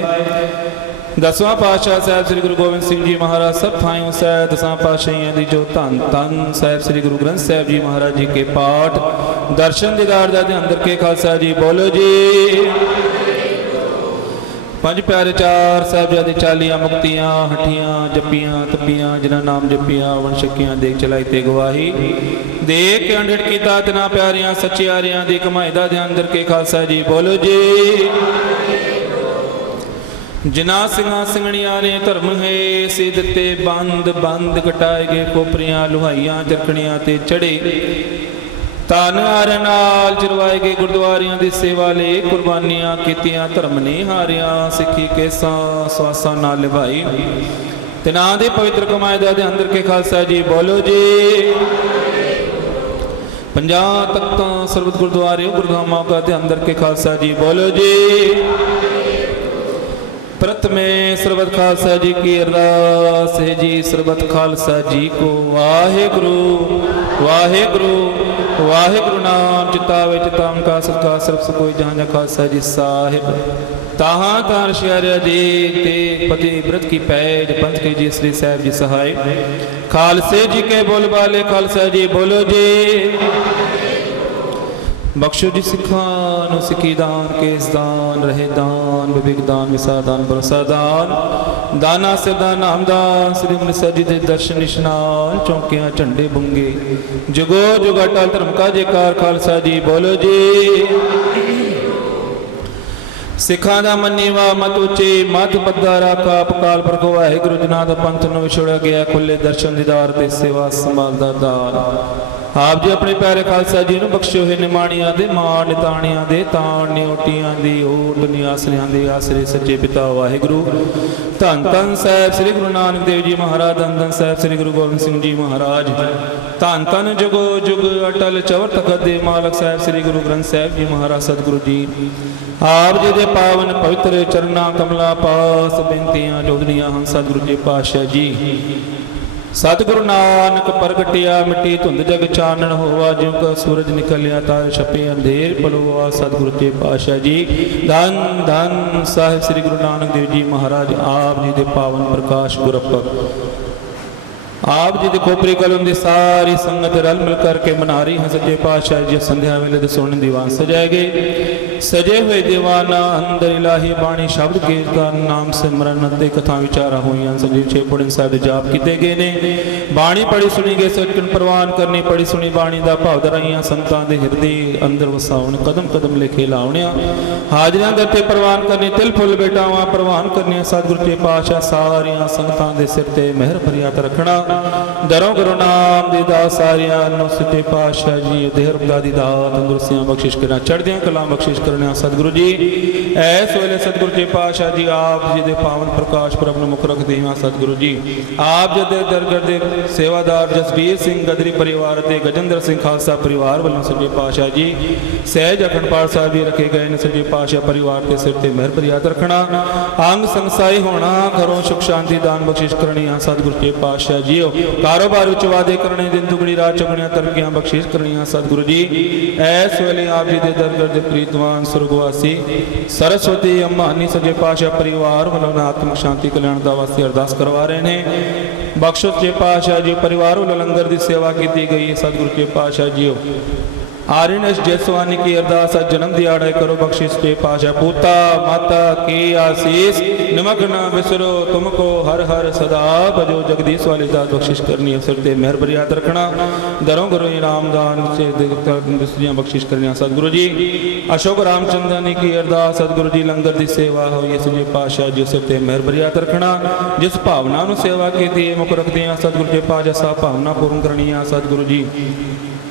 दसवां पातशाह साहब श्री गुरु गोबिंद सिंह जी महाराज सब थाइयों सह। दसां पातशाहियां दी जो धन धन साहब श्री गुरु ग्रंथ साहब जी महाराज जी के पाठ दर्शन दीदार दा ध्यान रखे खालसा जी। बोलो जी। पंज प्यारे चार साहिबजादे चालियां मुक्तियां हठियां जपियां तपियां, जिन्हां नाम जपियां वंशकियां देख चलाई ते गवाही। देख के अंडड़ कीता तिना प्यारियां सचियारियां दी कमाई दा ध्यान रखे खालसा जी। बोलो जी। जिना सिंगा सिंगणिया ने धर्म है, से दिते बंद बंद कटाए गए। कोपरियां लुहाइयां चरखड़ियां ते चढ़े। ਧੰਨ ਹਰਿ ਨਾਲ ਚਰਵਾਏ ਗਏ ਗੁਰਦੁਆਰਿਆਂ ਦੀ ਸੇਵਾ ਲਈ ਕੁਰਬਾਨੀਆਂ ਕੀਤੀਆਂ, ਧਰਮ ਨਹੀਂ ਹਾਰਿਆ, ਸਿੱਖੀ ਕੇਸਾਂ ਸਵਾਸਾਂ ਨਾਲ ਨਿਭਾਈ। ਤਿਨਾਂ ਦੇ ਪਵਿੱਤਰ ਕਮਾਏ ਦਾ ਦੇ ਅੰਦਰ ਕੇ ਖਾਲਸਾ ਜੀ ਬੋਲੋ ਜੀ। 50 ਤਖਤਾਂ ਸਰਬਤ ਗੁਰਦੁਆਰੇ ਗੁਰਧਾਮਾਂ ਕਾ ਦੇ ਅੰਦਰ ਕੇ ਖਾਲਸਾ ਜੀ ਬੋਲੋ ਜੀ। प्रथमे सर्वत खालसा जी की अरदास है जी। सर्वत खालसा जी को वाहेगुरु वाहेगुरु वाहेगुरु नाम चितावे चिताम का सदका सर्व कोई जहाँ जहाँ खालसा जी साहिब ताहाँ तार शहर जी तेग पति व्रत की पैज पंथ के जी श्री साहब जी सहाय खालसे जी के बोल बाले खालसा जी बोलो जी। बख्शो जी सिखान सिखी दान केस दान रहे दान विवेक दान विसा दान भरोसा दान दाना से दान नामदान श्री अमृतसर जी दे दर्शन निशान चौंकियां झंडे बुंगे जुगो जुग अटल धर्म का जयकार खालसा जी बोलो जी। सिखा दा मनीवा मत उचे मत पद्दा राखा पकाल पर को वाहिगुरु जना दा पंथ नु विछोड़ा गया खुले दर्शन दीदार ते सेवा संभाल दा दान आप जी अपने प्यारे खालसा जी बख्शो है निमाणिया दे मान निताणिया दे ताण न्योटियां दी ओट नियासरियां दे आसरे सच्चे पिता वाहिगुरु। धन धन साहब श्री गुरु नानक देव जी महाराज, धन धन साहब श्री गुरु गोबिंद सिंह जी महाराज, धन धन जुगो जुग अटल चवर तखत दे मालक साहब श्री गुरु ग्रंथ साहब जी महाराज सतगुरु जी। आप जी दे पावन पवित्र चरना कमला पास बेनतियां जोदड़ियां हम सतगुरु जी पातशाह जी। सतगुरु नानक प्रगटिया मिट्टी धुंध जग चानन होवा ज्यों का सूरज निकलिया तार छपे अंधेर पलोवा सतगुरु के पातशाह जी। धन धन साहिब श्री गुरु नानक देव जी महाराज आप जी दे पावन प्रकाश गुरपक आप जी दे खोपरी कलम दी सारी संगत रल मिल करके मना रही हैं सच्चे पातशाह जी। संध्या वेले दे सोने दीवान सजाए गए सजे हुए दीवाना अंदर इलाही बाणी शब्द कीर्तन नाम सिमरन ते कथा विचारा हुई सजीव छे पुड़न साहब जाप किते गए ने बाणी पढ़ी सुनी गए सचन प्रवान करनी पढ़ी सुनी बाणी दा भाव दराइयां संतां दे हिरदे अंदर वसाउण कदम कदम लेखे लावणिया हाजरियां दते प्रवान करनी तिल फुल बेटावां प्रवान करनी सतगुरु के पातशाह सारियां संगतां दे सिर ते मेहर भरी हथ रखना दरों गुरु नाम दी दास सारियां नु सच्चे पातशाह जी देहर दी दात तंदुरुस्तियां बख्शिश करना चढ़दियां कलां बख्शिश सतगुरु जी। ऐस वेले सतगुरु जी पातशाह जी आप जी दे पावन प्रकाश पर अपना मुख रखते हैं सतगुरु जी। आप जी दे दरगढ़ दे सेवादार जसबीर सिंह गदरी परिवार ते गजेंद्र सिंह खालसा परिवार वालों सच्चे पातशाह जी सहज अखंड पाठ साहब भी रखे गए ने सच्चे पातशाह परिवार के सिर ते मेहर भरी हथ रखना अंग संसाई होना घरों सुख शांति दान बख्शिश करनी सतगुरु जी पातशाह जी। कारोबार विच वादे करने दिन दुगनी रात चौगनियां तरक्कियां बख्शिश करनी सतगुरु जी। ऐस वेले आप जी दे दरगढ़ दे प्रीतवान सुरगवासी सरस्वती अम्मा हनी सजे पातशाह परिवार वालों आत्मिक शांति कल्याण दा वास्ते अरदास करवा रहे हैं। बख्शो जे पातशाह जी परिवार वालों लंगर की सेवा की गई सतगुरु के पातशाह जी। आर्यनश जयसवानी की अरदास जन्म दिहाड़ा करो बख्शिश के पातशाह पूता माता की आशीष निमक न बिसरो तुमको हर हर सदा बजो जगदीश वाली दास बख्शिश करनी अवसर ते मेहर भरी याद रखना दरों गुरु रामदान से बख्शिश करनी सतगुरु जी। अशोक रामचंद्रानी की अरदास सतगुरु जी लंगर की सेवा हुई सजे पातशाह जी सिर ते मेहर भरी याद रखना जिस भावना सेवा की मुख रखते हैं सतगुरु के पातशाह साहब भावना पूर्ण करनी है सतगुरु जी।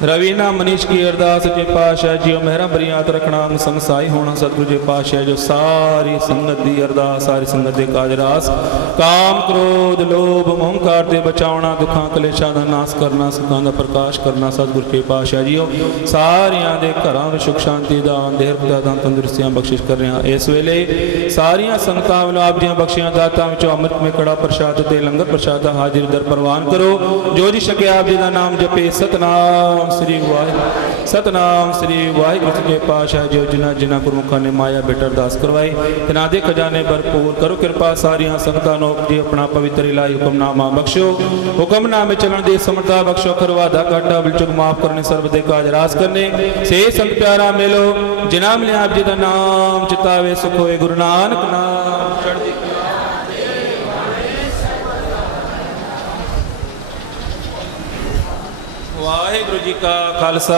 रवीना मनीष की अरदास सच्चे पातशाह जी मेहरा बरियात रखना संसाई होना सतगुरु जी पातशाह जो सारी संगत दी अरदास सारी संगत दे काजरास काम क्रोध लोभ मोहंकार ते बचावना दुखां कलेशां दा नाश करना सुखां दा प्रकाश करना सतगुरु जी पातशाह जी सारियां दे घरां विच सुख शांति दा देहर दा तंदुरुस्तियां बख्शिश कर रहे हैं। इस वेले सारियां संगतां वल्लों आप दियां बख्शियां दातां विचों अमृत में कड़ा प्रसाद ते लंगर प्रसाद दा हाजिर दर प्रवान करो जो जी सके आप जी दा नाम जपे सतनाम श्री वाहिगुरु सतनाम श्री वाहिगुरु सच्चे पातशाह जो जिन्हां जिन्हां गुरमुखां ने माया बेटा अरदास करवाई तिन्हां दे खजाने भरपूर करो कृपा सारियां संगतां नूं जी अपना पवित्र इलाही हुक्मनामा बख्शो हुक्मनामे चलन दी समर्था बख्शो खरवादा घाटा बिलचुक माफ करने सर्व दे काज रास करने से संत प्यारा मेलो जिन्हां मिले आप जी दा नाम चितावे सुख होए गुरु नानक नाम चढ़दी वाहिगुरु जी का खालसा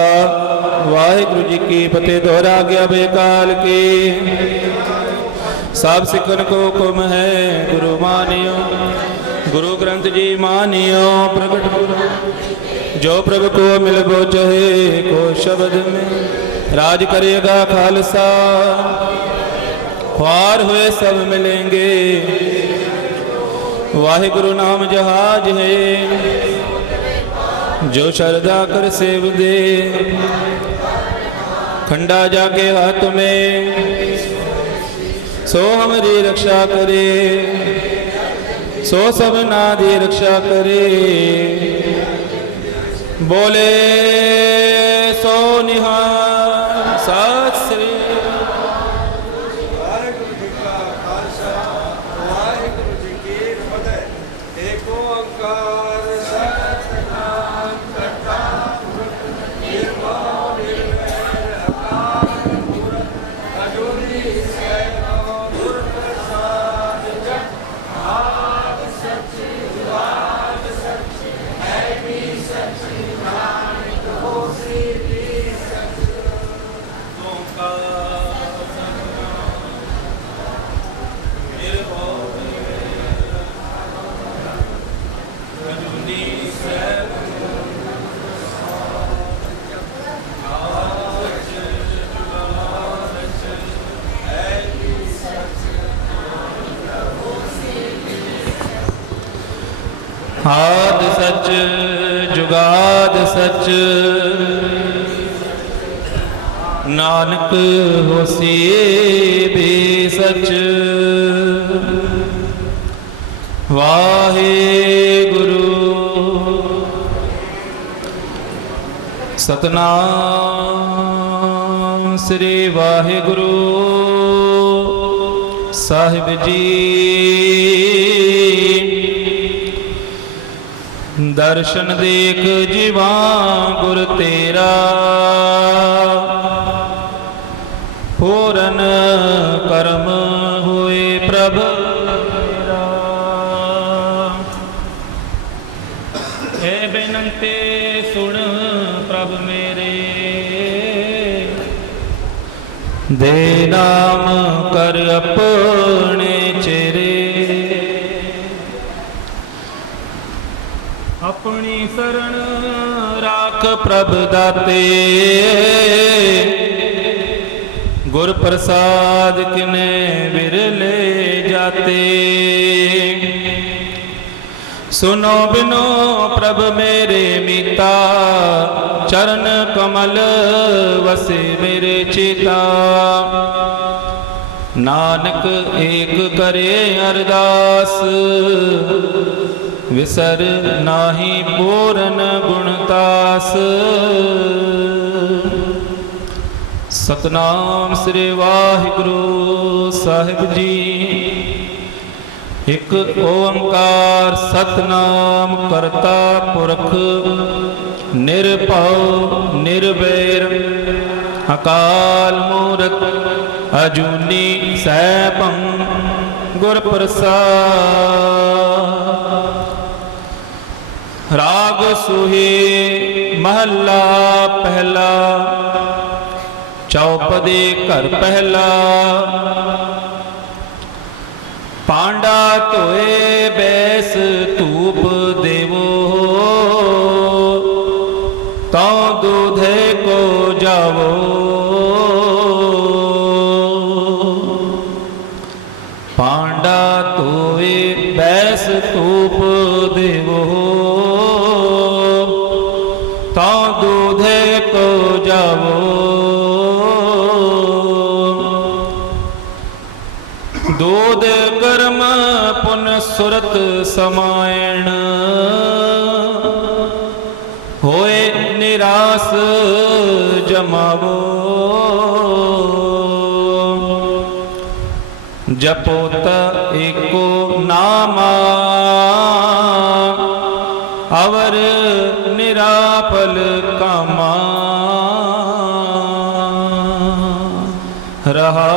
वाहिगुरु जी की फतेह। दोहरा गया बेकाल की सब सिखन को हुक्म है गुरु मानियो गुरु ग्रंथ जी मानियो प्रगट गुरु जो प्रभु को मिलबो चहे को शब्द में राज करेगा खालसा ख्वार हुए सब मिलेंगे वाहिगुरु नाम जहाज है जो श्रद्धा कर सेव दे खंडा जाके हाथ में सो हमारी रक्षा करे सो सब नादी रक्षा करे बोले सो निहार सत श्री ਵਾਹਿਗੁਰੂ ਜੀ ਕਾ ਖਾਲਸਾ ਵਾਹਿਗੁਰੂ ਜੀ ਕੀ ਫਤਿਹ। ਏਕ ਓੰਕਾਰ ਸਤਿਨਾਮ ਕਰਤਾ ਪੁਰਖ ਨਿਰਭਉ ਨਿਰਵੈਰ ਅਕਾਲ ਮੂਰਤ ਅਜੂਨੀ ਸੈਭਉ ਗੁਰ ਪ੍ਰਸਾਦ ਜਪ ਆਦਿ ਸੱਚੀ ਜੁਗਾਦ ਸੱਚੀ ਹੈ ਵੀ ਸੱਚੀ ਨਾਨਕ ਹੋਸੀ ਵੀ ਸੱਚੀ। आद सच जुगाद सच नानक होसी भी सच वाहे गुरु सतनाम श्री वाहे गुरु साहिब जी दर्शन देख जीवा गुर तेरा पूरन कर्म हुए प्रभ तेरा। हे बेनंते सुन प्रभ मेरे दे नाम कर अपने चेरे अपनी शरण राख प्रभ दाते गुर प्रसाद किने विरले जाते। सुनो बिनो प्रभ मेरे मीता चरण कमल वसे मेरे चिता नानक एक करे अरदास विसर नाही पूरन गुणतास। सतनाम श्री वाहिगुरु साहिब जी एक ओंकार सतनाम करता पुरख निरभउ निर्वैर अकाल मूरत अजूनी सैभं गुर प्रसाद। राग सुहे महला पहला चौपदे घर पहला पांडा तोए बैस धूप देवो तो दूधे को जावो पांडा तोए बैस धूप देवो तो दूधे को जावो दूध गर्म पुन सुरत समायण होए निरास जमावो जपोत एको नामा अवर निरापल कामा रहा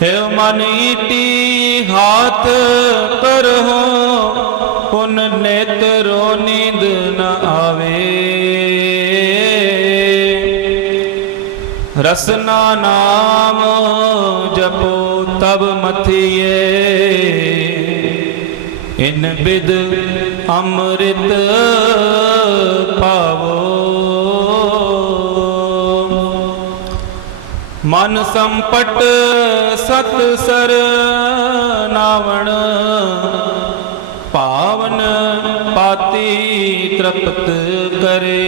हे मन ईटी हाथ करहो पुन नेत्रो नींद न आवे रसना नाम जपो तब मथिए इन बिद अमृत पावो। मन संपट सत सर नावण पावन पाती तृप्त करे।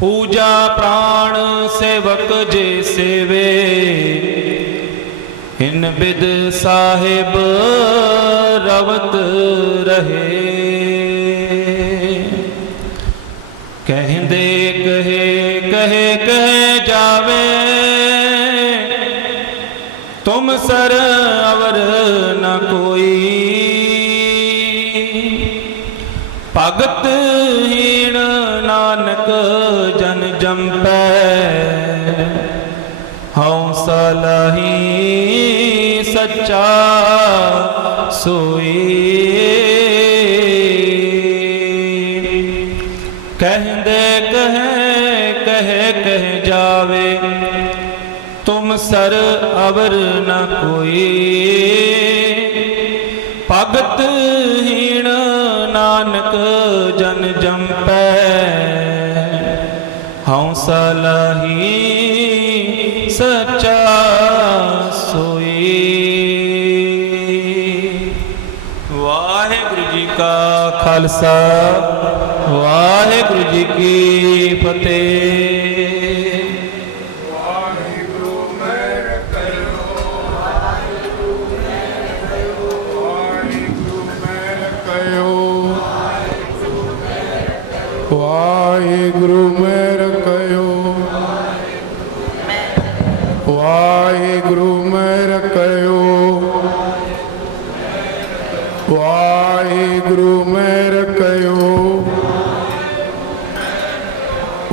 पूजा प्राण सेवक जे सेवे इन बिद साहिब रवत रहे। कहंदे कहे कहे कहे जावे तुम सर अवर न कोई। भगत हीण नानक जन जंपै हौसलाही सच्चा सोई। कहंदे कहे जावे तुम सर अवर न कोई। भगत हीण नानक जन जंपै हौसलाही सच्चा सोई। वाहिगुरु जी का खालसा वाहिगुरु जी की फतेह। वाहिगुरु मेहर कयो वाहिगुरु मेहर कयो वाहिगुरु मेहर कयो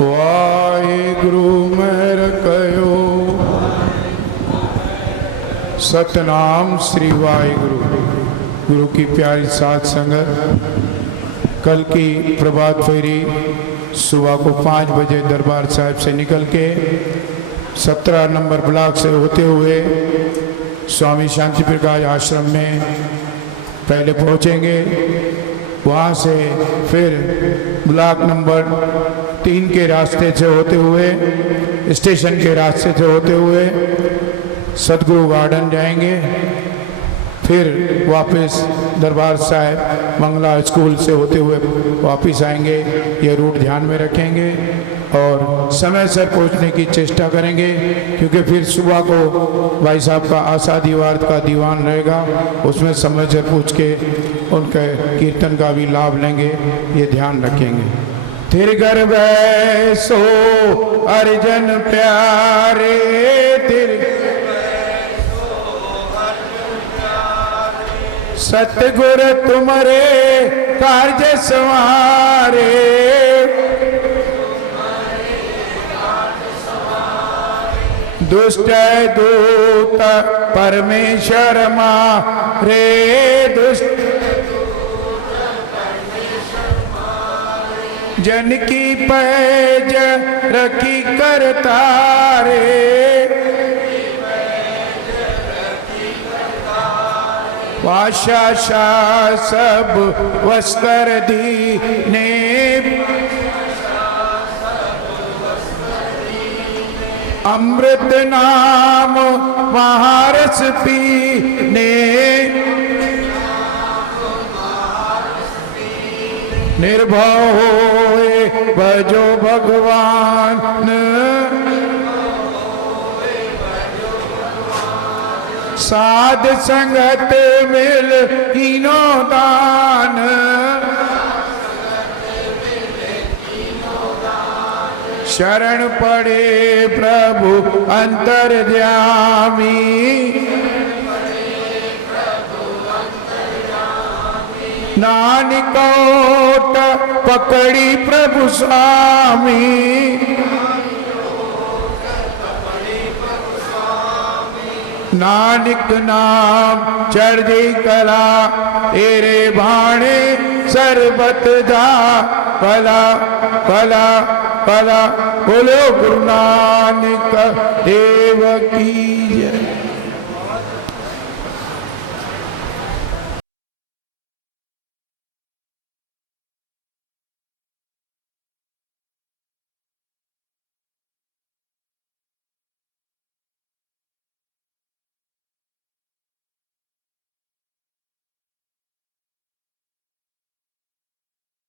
वाहिगुरु मेहर कयो। सतनाम श्री वाहिगुरु। गुरु की प्यारी साध संगत, कल की प्रभात फेरी सुबह को 5 बजे दरबार साहिब से निकल के 17 नंबर ब्लॉक से होते हुए स्वामी शांति प्रकाश आश्रम में पहले पहुंचेंगे। वहां से फिर ब्लॉक नंबर 3 के रास्ते से होते हुए स्टेशन के रास्ते से होते हुए सतगुरु गार्डन जाएंगे। फिर वापस दरबार साहिब मंगला स्कूल से होते हुए वापस आएंगे। ये रूट ध्यान में रखेंगे और समय से पहुंचने की चेष्टा करेंगे, क्योंकि फिर सुबह को भाई साहब का आशादीवार का दीवान रहेगा, उसमें समय से पूछ के उनके कीर्तन का भी लाभ लेंगे। ये ध्यान रखेंगे। तेरे घर बैसो अर्जन प्यारे, तेरे सतगुर तुम्हारे कार्य संवारे। दुष्ट दूत परमेश्वर मारे, दुष्ट जन की पैज रखी करतारे। पाशाशा सब वस्त्र दीने, अमृत नाम महारस पीने। निर्भय होए भजो भगवान, साध संगत मिल कीनो दान। शरण पड़े प्रभु अंतर्यामी, नानक ओट पकड़ी प्रभु स्वामी। नानक नाम चढ़ी कला तेरे भाणे, सरबत दा भला भला भला। बोलो गुरु नानक देव की जय।